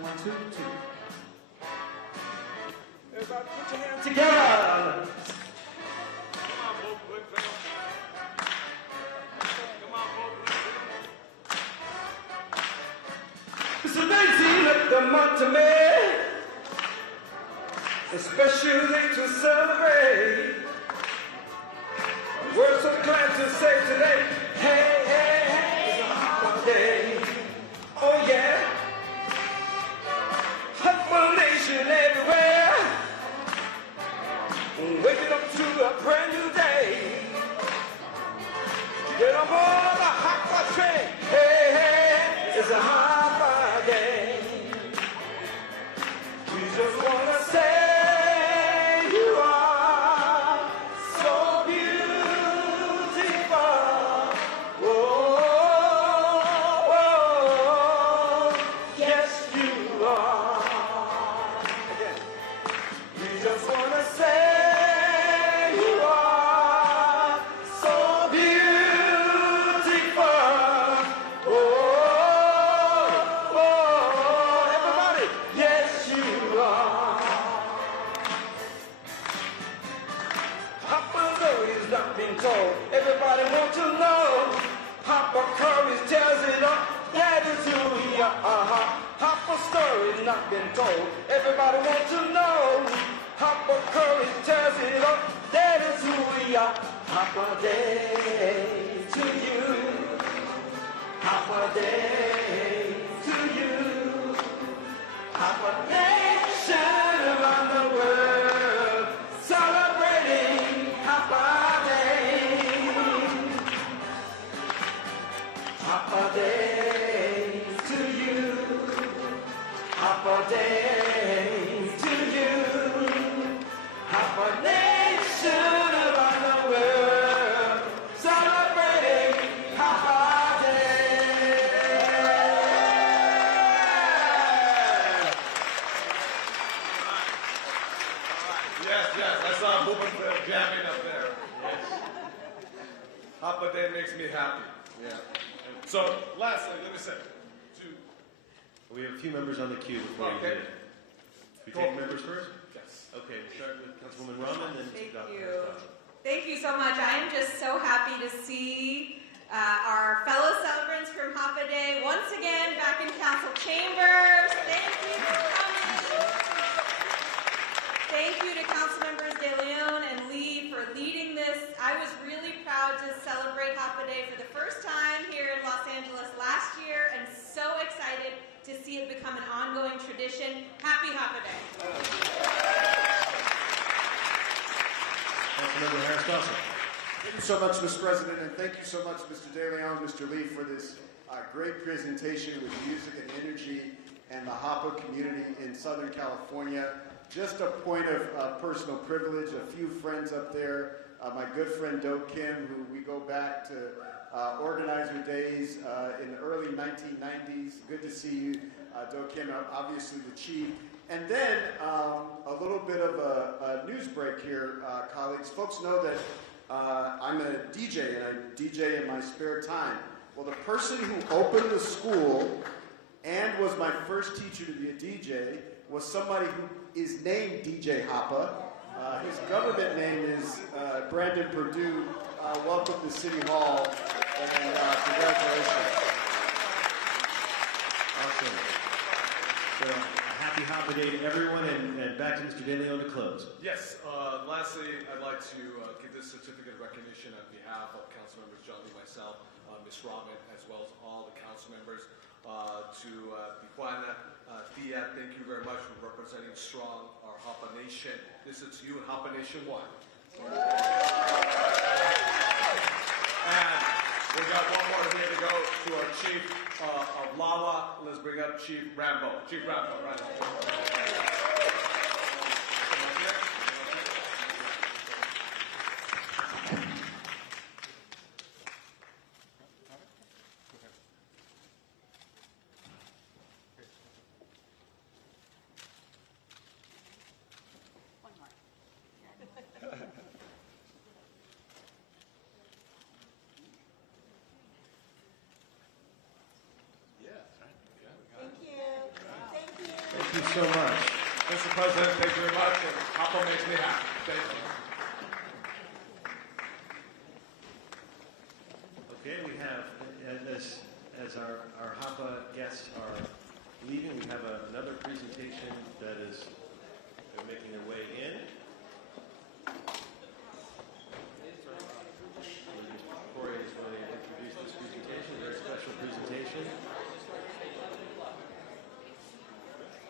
One, two, two. Everybody put your hands together. Come on, Brooklyn. Come on, Brooklyn. It's amazing that the month to me, especially to celebrate. We're so glad to say today, hey, hey, hey, it's a holiday. Oh yeah. Everywhere, waking up to a brand new day. Get on board the Hapa train. Hey, hey, it's a Hapa day. We just wanna say you are so beautiful. Whoa, whoa, yes you are. Just wanna say you are so beautiful. Oh, oh, everybody, yes you are. Hapa stories not been told. Everybody want to know. Hapa courage tells it all. That is who we are. Hapa stories not been told. Everybody want to know. Hapa courage tells it all. That is who we are. Hapa Day to you. Hapa Day to you. Hapa nation around the world celebrating Hapa Day. Hapa Day to you. Hapa Day to you. Hapa nation around the world celebrating Hapa Day. Yes, I saw moving jamming up there. Yes. Hapa Day makes me happy. Yeah. So, lastly, let me say, We have a few members on the queue before you get it. We take members first? Yes. Okay, start with Councilwoman Rahman, then Thank Dr. you. Aristotle. Thank you so much. I am just so happy to see our fellow celebrants from Hapa Day once again back in council chambers. Thank you for coming. Thank you to council members De Leon and Lee for leading this. I was really proud to celebrate Hapa Day for the first time here in Los Angeles last year, and so excited to see it become an ongoing tradition. Happy Hapa Day. Councilmember Harris Dawson. Thank you so much, Mr. President, and thank you so much, Mr. De Leon, Mr. Lee, for this great presentation with music and energy and the Hapa community in Southern California. Just a point of personal privilege, a few friends up there, my good friend Do Kim, who we go back to organizer days in the early 1990s. Good to see you, Do Kim, obviously the chief. And then a little bit of a news break here, colleagues. Folks know that I'm a DJ, and I DJ in my spare time. Well, the person who opened the school and was my first teacher to be a DJ was somebody who is named DJ Hapa. His government name is Brandon Perdue. Welcome to City Hall, and congratulations. Awesome. So, a happy Hapa Day to everyone, and back to Mr. De Leon to close. Yes, lastly, I'd like to give this certificate of recognition on behalf of Council Members John Lee, myself, Ms. Robin, as well as all the council members, to Tijuana, Thea, thank you very much for representing strong our Hapa Nation. This is you and Hapa Nation 1. And we got one more here to go to our chief of Lawa. Let's bring up Chief Rambo. Chief Rambo, Thank you so much. Mr. President, thank you very much, and Hapa makes me happy. Thank you. Okay, we have, as our Hapa guests are leaving, we have another presentation that is making their way in. Mr. Corey is going to introduce this presentation, a very special presentation.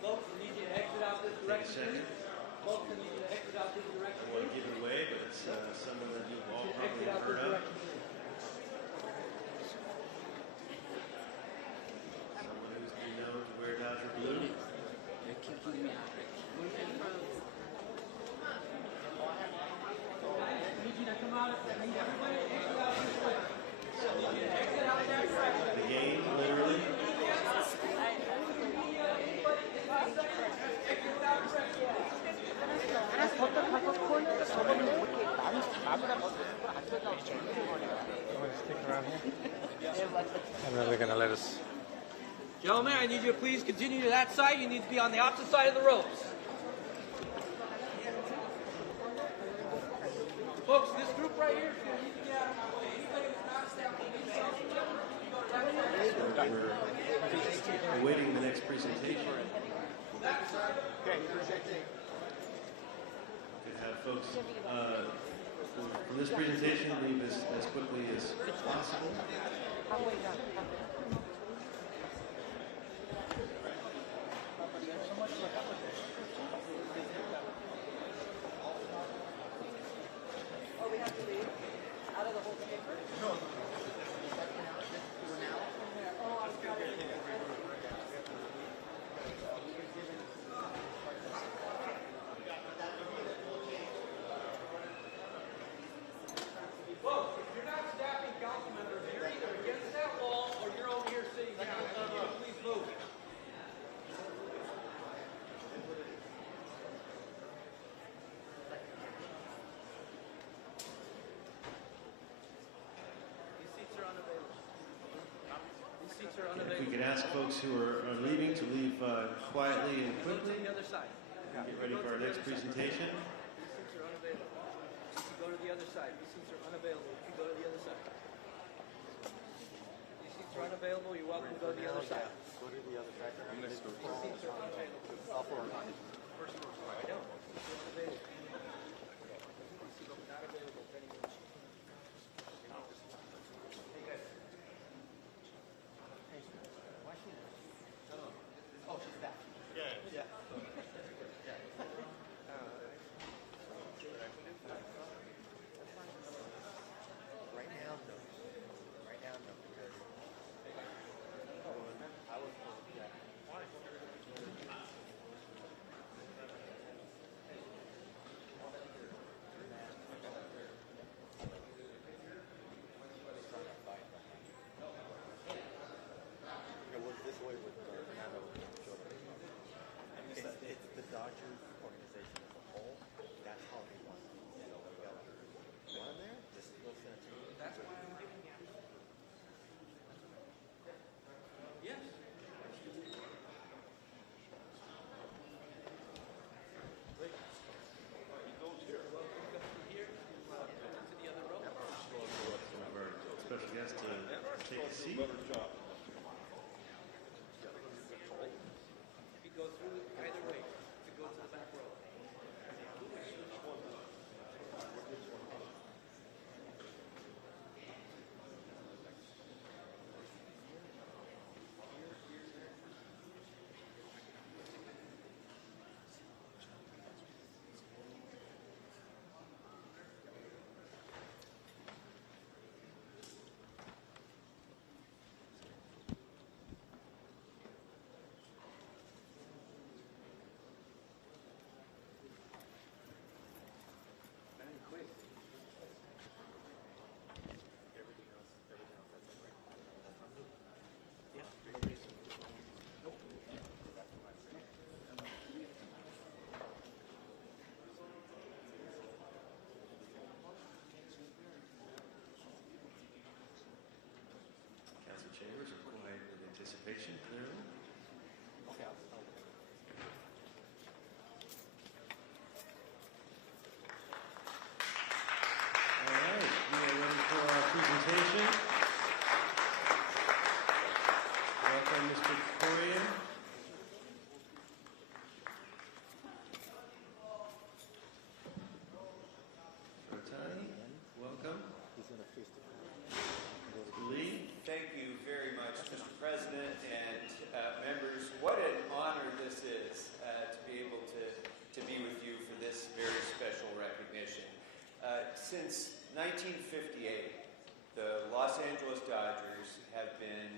Folks, we need you to exit out this direction. Take a second. Folks, we need you to exit out this direction. I want to give it away, but it's someone that you've all probably heard of. Someone who's been known to wear Dodger blue. They're kicking me out. I need you to come out. I need everybody to exit out this way. I need you to exit out that direction. The game, literally. And then they're going to let us. Gentlemen, I need you to please continue to that side. You need to be on the opposite side of the ropes. Folks, this group right here is going to need to get out of my way. Anybody that's not standing on themselves, you go to that side. We're awaiting the next presentation. Okay, Could have folks from this presentation leave as quickly as possible. Oh, we have to leave out of the whole paper? No. Folks, if you're not staffing council members, you're either against that wall or you're over here sitting down. I need you to please move. These seats are unavailable. These seats are If unavailable. we could ask folks who are leaving to leave quietly and Go to quickly. the other side. Get ready for our next presentation. These seats are unavailable. You can go to the other side. These seats are unavailable. You can go to the other side. These seats are unavailable. You're welcome to go to the other side. Go to the other side. These seats are unavailable. All four. I know. They're unavailable. These seats are not available to anyone. Hey guys. Oh, she's back. Yeah. take a seat. If you go through either way, to go to the back row. Council chambers are quiet with anticipation, clearly. All right, we are ready for our presentation. Welcome, Mr. Corrigan. Ohtani, welcome. Lee. Thank you very much, Mr. President and members. What an honor this is to be able to be with you for this very special recognition. Since 1958, the Los Angeles Dodgers have been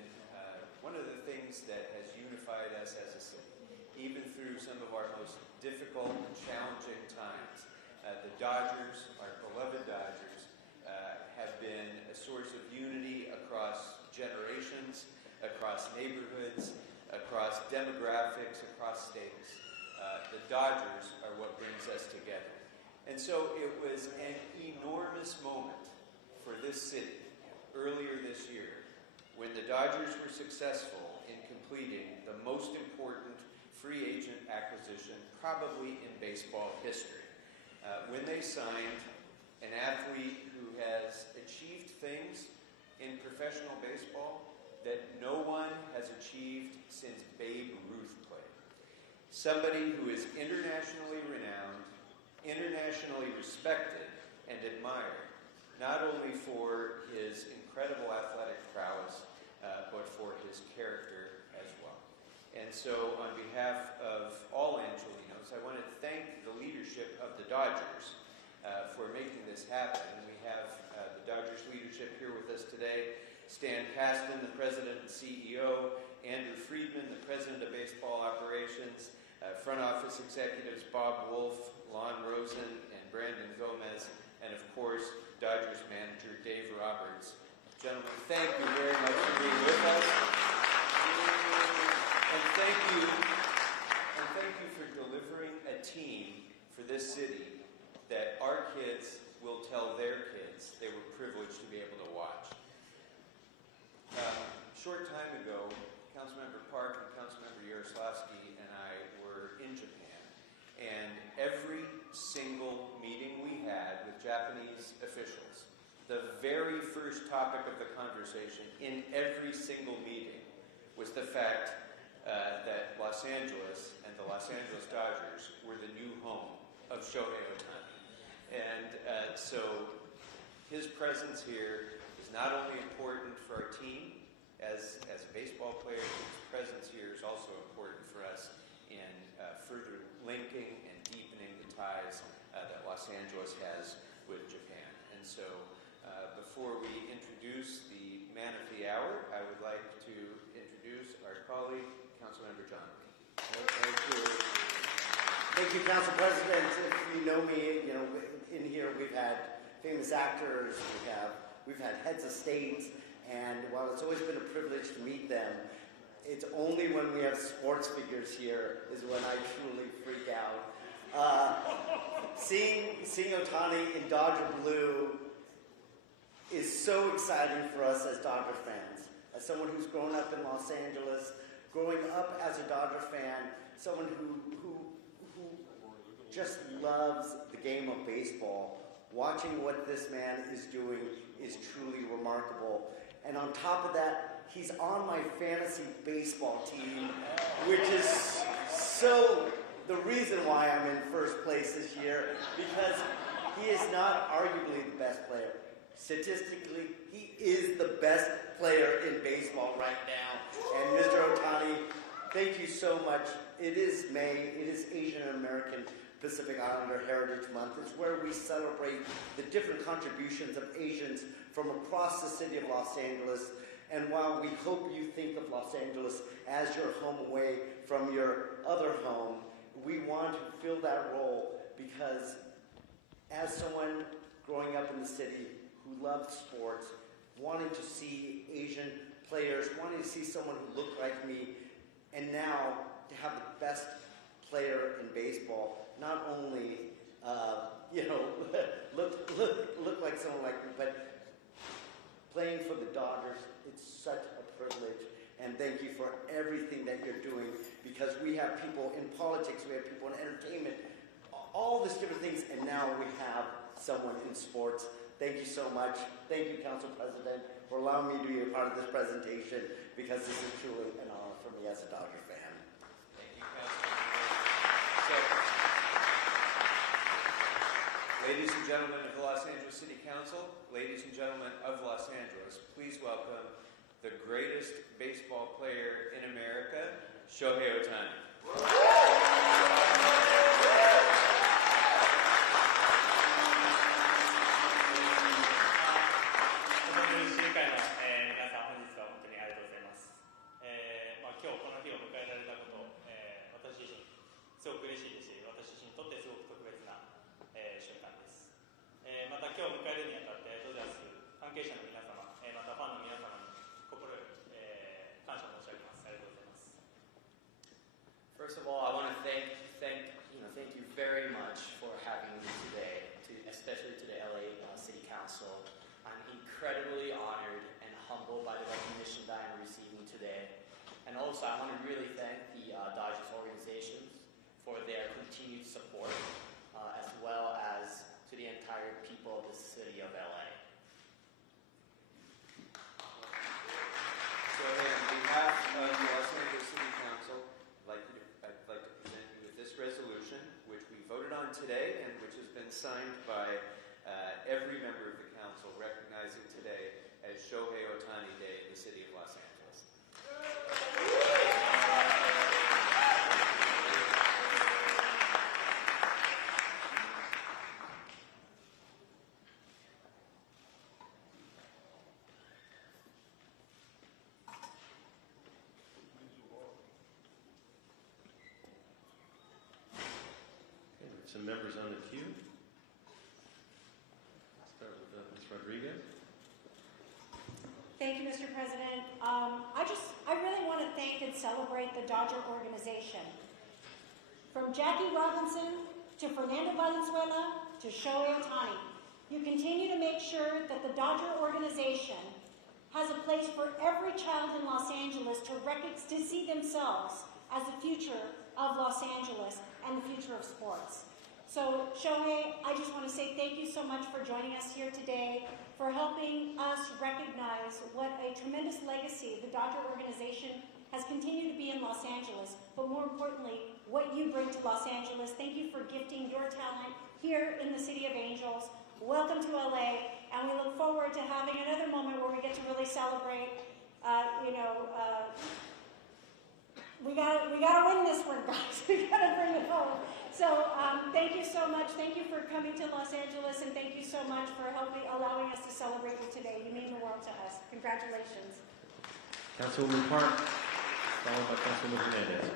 one of the things that has unified us as a city, even through some of our most difficult and challenging times. The Dodgers, our beloved Dodgers, have been a source of unity across generations, across neighborhoods, across demographics, across states. The Dodgers are what brings us together. And so it was an enormous moment for this city earlier this year when the Dodgers were successful in completing the most important free agent acquisition probably in baseball history. When they signed an athlete who has achieved things in professional baseball that no one has achieved since Babe Ruth played. Somebody who is internationally renowned, internationally respected and admired, not only for his incredible athletic prowess, but for his character as well. And so on behalf of all Angelinos, I want to thank the leadership of the Dodgers for making this happen. And we have the Dodgers leadership here with us today. Stan Kasten, the President and CEO, Andrew Friedman, the President of Baseball Operations, front office executives Bob Wolf, Lon Rosen, and Brandon Gomez, and of course, Dodgers manager Dave Roberts. Gentlemen, thank you very much for being with us. And thank you for delivering a team for this city that our kids will tell their kids they were privileged to be able to watch. Short time ago, Councilmember Park and Councilmember Yaroslavsky and I were in Japan, and every single meeting we had with Japanese officials, the very first topic of the conversation in every single meeting was the fact that Los Angeles and the Los Angeles Dodgers were the new home of Shohei Ohtani. And so his presence here is not only important for our team as a baseball player, his presence here is also important for us in further linking and deepening the ties that Los Angeles has with Japan. And so before we introduce the man of the hour, I would like to introduce our colleague, Councilmember John Lee. Thank you. Thank you, Council President. If you know me, in here we've had famous actors, we've had heads of state, and while it's always been a privilege to meet them, it's only when we have sports figures here is when I truly freak out. Seeing Ohtani in Dodger blue is so exciting for us as Dodger fans. As someone who's grown up in Los Angeles, growing up as a Dodger fan, someone who just loves the game of baseball, watching what this man is doing is truly remarkable. And on top of that, he's on my fantasy baseball team, which is so the reason why I'm in first place this year, because he is not arguably the best player. Statistically, he is the best player in baseball right now. And Mr. Ohtani, thank you so much. It is May. It is Asian American Pacific Islander Heritage Month. It's where we celebrate the different contributions of Asians from across the city of Los Angeles. And while we hope you think of Los Angeles as your home away from your other home, we want to fill that role because as someone growing up in the city who loved sports, wanting to see Asian players, wanting to see someone who looked like me, and now to have the best player in baseball, not only look like someone like me, but playing for the Dodgers, it's such a privilege. And thank you for everything that you're doing, because we have people in politics, we have people in entertainment, all these different things, and now we have someone in sports. Thank you so much. Thank you, Council President, for allowing me to be a part of this presentation, because this is truly an honor for me as a Dodger fan. Thank you, Councilman. So, ladies and gentlemen of the Los Angeles City Council, ladies and gentlemen of Los Angeles, please welcome the greatest baseball player in America, Shohei Ohtani. 関係者の皆様、またファンの皆様に心より、感謝申し上げます。ありがとうございます。First of all, I want to thank you very much for having me today, especially to the LA City Council. I'm incredibly honored and humbled by the recognition that I'm receiving today. And also, I want to really thank the Dodgers organizations for their continued support, as well as to the entire people of the city of LA. So, on behalf of the Los Angeles City Council, I'd like to present you with this resolution, which we voted on today and which has been signed by every member of the council, recognizing today as Shohei Ohtani Day in the city of Los Angeles. Some members on the queue. Start with Ms. Rodriguez. Thank you, Mr. President. I really want to thank and celebrate the Dodger organization. From Jackie Robinson to Fernando Valenzuela to Shohei Ohtani, you continue to make sure that the Dodger organization has a place for every child in Los Angeles to see themselves as the future of Los Angeles and the future of sports. So, Shohei, I just want to say thank you so much for joining us here today, for helping us recognize what a tremendous legacy the Dodger organization has continued to be in Los Angeles, but more importantly, what you bring to Los Angeles. Thank you for gifting your talent here in the City of Angels. Welcome to LA, and we look forward to having another moment where we get to really celebrate, we gotta win this one, guys. We gotta bring it home. So thank you so much. Thank you for coming to Los Angeles, and thank you so much for allowing us to celebrate you today. You mean the world to us. Congratulations. Councilwoman Park, followed by Councilwoman Hernandez.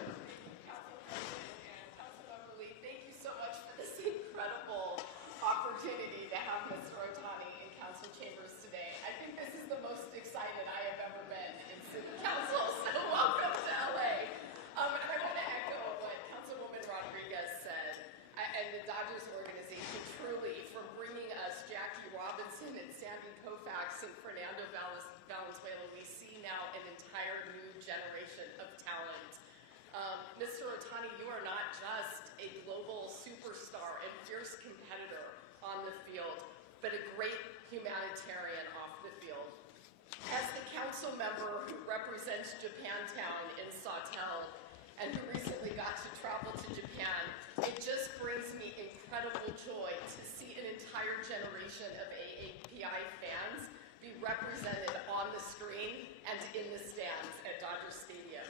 Councilmember Lee, thank you so much for this incredible opportunity to have Mr. Ohtani in council chambers today. I think this is the most excited I have ever been in city council, so welcome to LA. And I want to echo what Councilwoman Rodriguez said, and the Dodgers organization truly, for bringing us Jackie Robinson and Sandy Koufax and Fernando Valenzuela. We see now an entire new generation of talent. Mr. Ohtani, you are not just a global superstar and fierce competitor on the field, but a great humanitarian off the field. As the council member who represents Japantown in Sawtell and who recently got to travel to Japan, it just brings me incredible joy to see an entire generation of AAPI fans be represented on the screen and in the stands at Dodger Stadium.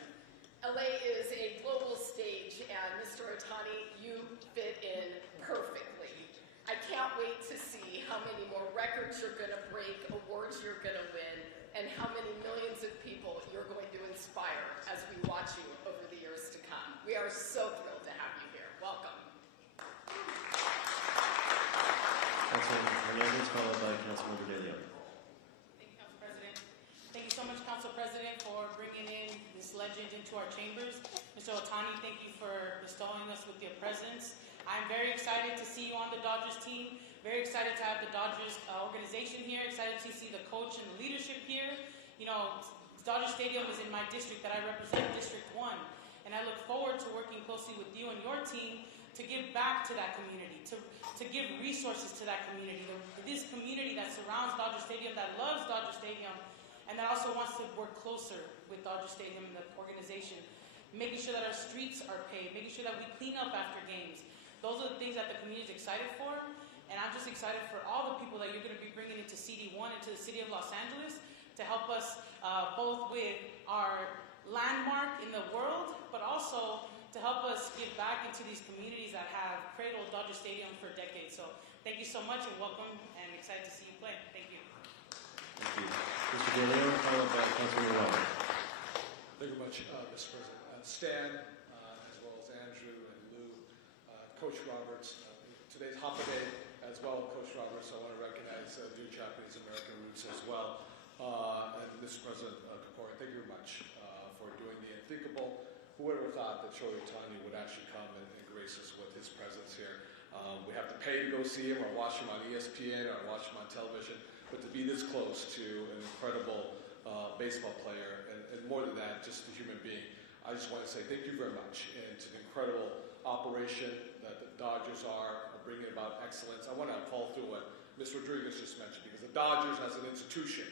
LA is a global stage, and Mr. Ohtani, you fit in perfectly. I can't wait to see how many more records you're going to break, awards you're going to win, and how many millions of people you're going to inspire as we watch you over the years to come. We are so thrilled to have you here. Welcome. Councilman Hernandez, followed by Councilmember De Leon. Thank you, Council President. Thank you so much, Council President, for bringing in this legend into our chambers. Mr. Ohtani, thank you for bestowing us with your presence. I'm very excited to see you on the Dodgers team. Very excited to have the Dodgers organization here. Excited to see the coach and the leadership here. You know, Dodger Stadium is in my district that I represent, District 1. And I look forward to working closely with you and your team to give back to that community, to give resources to that community. This community that surrounds Dodger Stadium, that loves Dodger Stadium, and that also wants to work closer with Dodger Stadium and the organization, making sure that our streets are paved, making sure that we clean up after games. Those are the things that the community is excited for, and I'm just excited for all the people that you're going to be bringing into CD1, into the city of Los Angeles, to help us both with our landmark in the world, but also to help us give back into these communities that have cradled Dodger Stadium for decades. So thank you so much and welcome, and excited to see you play. Thank you. Thank you. Mr. De Leon, followed by Councilmember Walker. Thank you much, Mr. President. Stan, as well as Andrew and Lou, Coach Roberts. Today's Hapa Day as well, Coach Roberts. I want to recognize your Japanese American roots as well. And Mr. President Kokori, thank you very much for doing the unthinkable. Who would have thought that Shohei Ohtani would actually come and grace us with his presence here? We have to pay to go see him or watch him on ESPN or watch him on television, but to be this close to an incredible baseball player and more than that, just a human being, I just want to say thank you very much, and to the incredible operation that the Dodgers are bringing about excellence. I want to follow through what Ms. Rodriguez just mentioned, because the Dodgers as an institution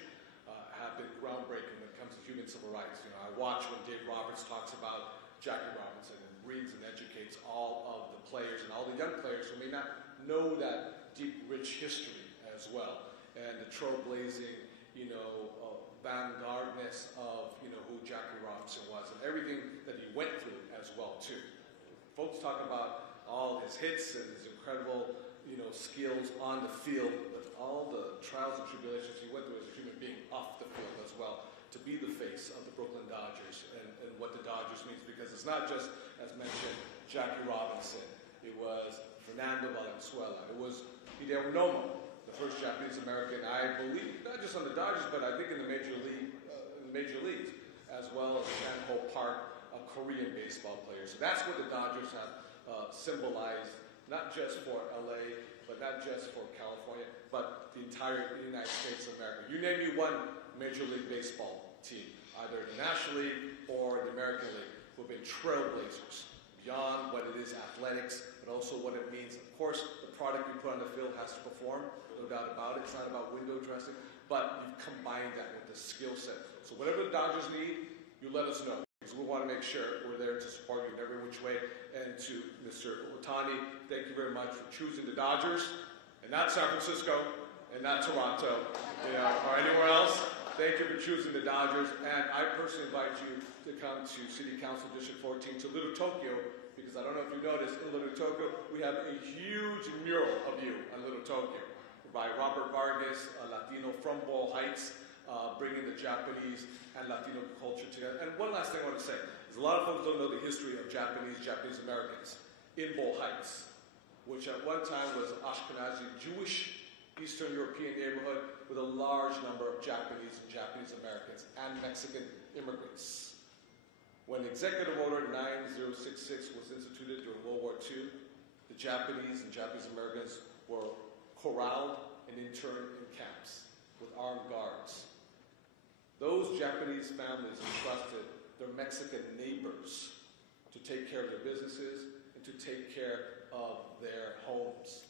have been groundbreaking when it comes to human civil rights. You know, I watch when Dave Roberts talks about Jackie Robinson and brings and educates all of the players and all the young players who may not know that deep, rich history as well, and the trailblazing, you know, vanguardness of, you know, who Jackie Robinson was and everything that he went through as well too. Folks talk about all his hits and his incredible, you know, skills on the field, but all the trials and tribulations he went through as a human being off the field as well, to be the face of the Brooklyn Dodgers and what the Dodgers means, because it's not just, as mentioned, Jackie Robinson. It was Fernando Valenzuela. It was Hideo Nomo, the first Japanese American, I believe, not just on the Dodgers, but I think in the major leagues, as well as Chan Ho Park, a Korean baseball player. So that's what the Dodgers have symbolized, not just for LA, but not just for California, but the entire United States of America. You name me one Major League Baseball team, either the National League or the American League, who have been trailblazers beyond what it is athletics, but also what it means. Of course, the product you put on the field has to perform, no doubt about it. It's not about window dressing, but you've combined that with the skill set. So whatever the Dodgers need, you let us know, because we want to make sure we're there to support you in every which way. And to Mr. Ohtani, thank you very much for choosing the Dodgers, and not San Francisco, and not Toronto, you know, or anywhere else. Thank you for choosing the Dodgers, and I personally invite you to come to City Council District 14 to Little Tokyo, because I don't know if you noticed, in Little Tokyo, we have a huge mural of you on Little Tokyo by Robert Vargas, a Latino from Ball Heights, bringing the Japanese and Latino culture together. And one last thing I want to say is a lot of folks don't know the history of Japanese Americans in Ball Heights, which at one time was an Ashkenazi Jewish Eastern European neighborhood with a large number of Japanese Americans and Mexican immigrants. When Executive Order 9066 was instituted during World War II, the Japanese Americans were corralled and interned in camps with armed guards. Those Japanese families entrusted their Mexican neighbors to take care of their businesses and to take care of their homes.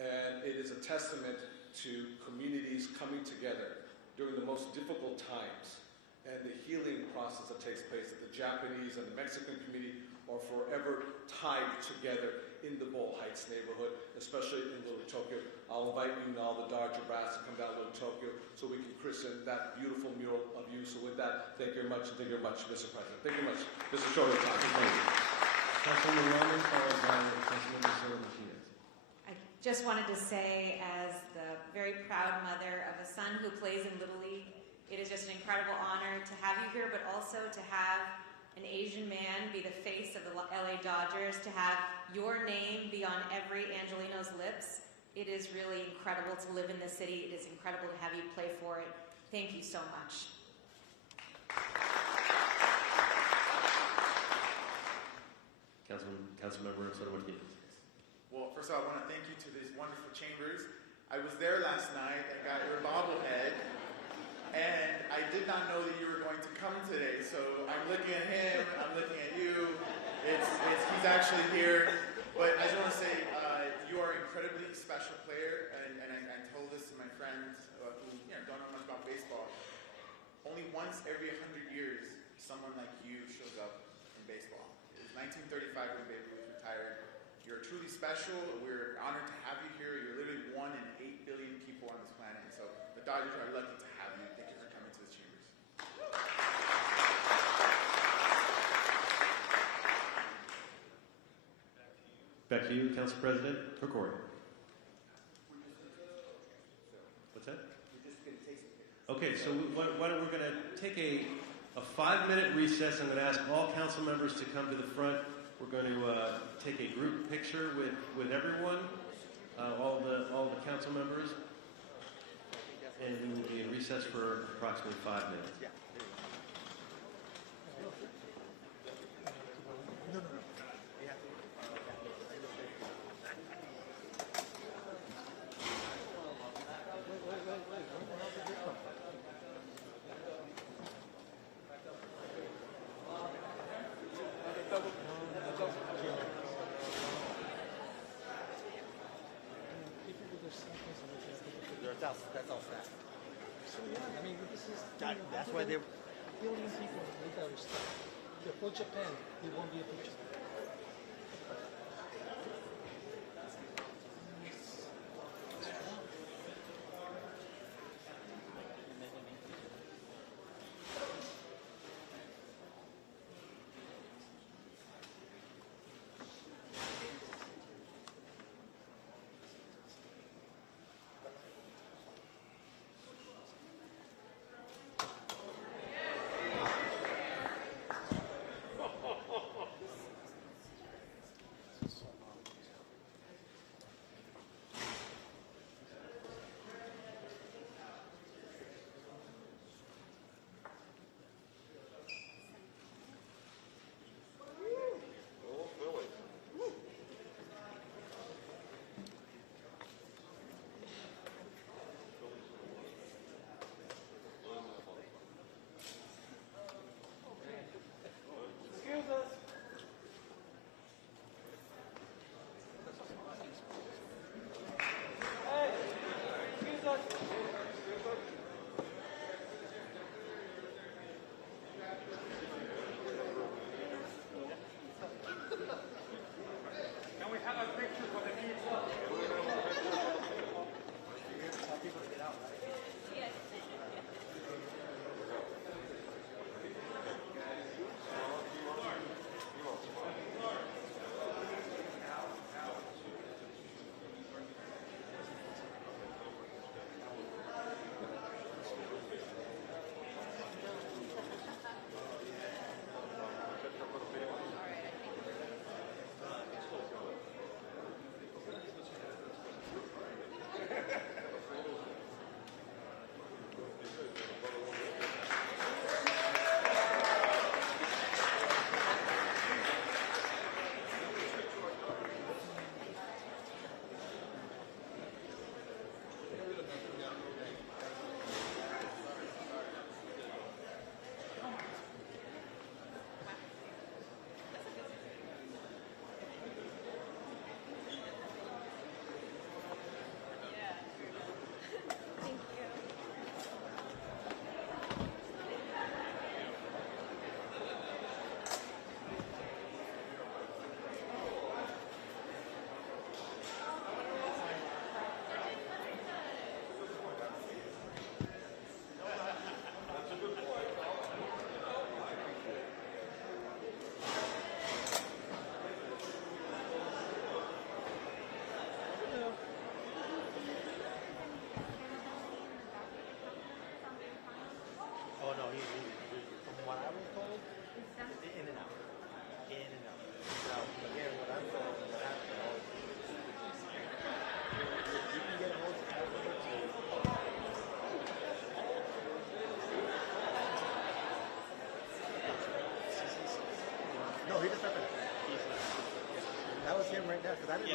And it is a testament to communities coming together during the most difficult times, and the healing process that takes place, that the Japanese and the Mexican community are forever tied together in the Boyle Heights neighborhood, especially in Little Tokyo. I'll invite you and all the Dodger brass to come down to Little Tokyo so we can christen that beautiful mural of you. So with that, thank you very much, and thank you very much, Mr. President. Thank you very much, Mr. Shohei Ohtani. Thank you. Councilman Rambo, followed by Councilmember Soto Martinez. I just wanted to say, as the very proud mother of a son who plays in Little League, it is just an incredible honor to have you here, but also to have an Asian man be the face of the LA Dodgers, to have your name be on every Angelino's lips. It is really incredible to live in this city. It is incredible to have you play for it. Thank you so much. Councilmember Soto Martinez. Well, first of all, I want to thank you to these wonderful chambers. I was there last night. I got your bobblehead. And I did not know that you were going to come today, so I'm looking at him, I'm looking at you. He's actually here. But I just want to say, you are an incredibly special player, and I told this to my friends who don't know much about baseball. Only once every 100 years, someone like you shows up in baseball. It was 1935 when Babe Ruth retired. You're truly special. We're honored to have you here. You're literally 1 in 8 billion people on this planet. So the Dodgers are lucky to have you. Thank you for coming to the chambers. Back to you, Council President Pecori. What's that? Okay, so we're going to take a 5-minute recess. I'm going to ask all council members to come to the front. We're going to take a group picture with everyone, all the council members, and we will be in recess for approximately 5 minutes. That's all that. So yeah, I mean, that's why they're billion people with our stuff. For Japan, it won't be a picture.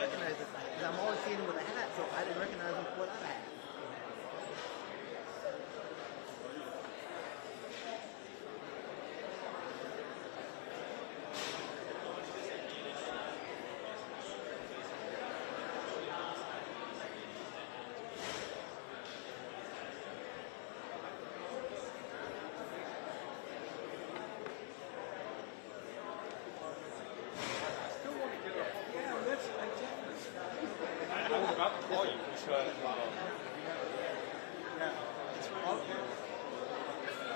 recognize it because I'm always seeing him with a hat, so I didn't recognize him without a hat. I was about to call you because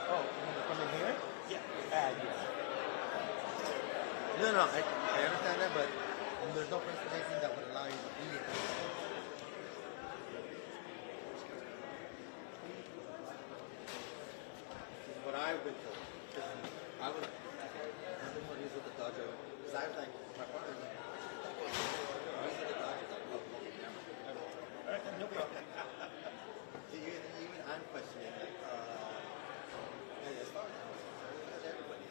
Oh, from in here? Yeah. No, I understand that, but there's no presentation that would allow you to be here. What I've been told, because I've been when he was with the Dodger, because I was like, my partner's like, he's with the Dodgers, like, oh, camera. No problem. Even I'm questioning, like, as far as I'm concerned, everybody.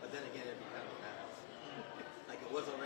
But then again, it becomes kind of like it was already.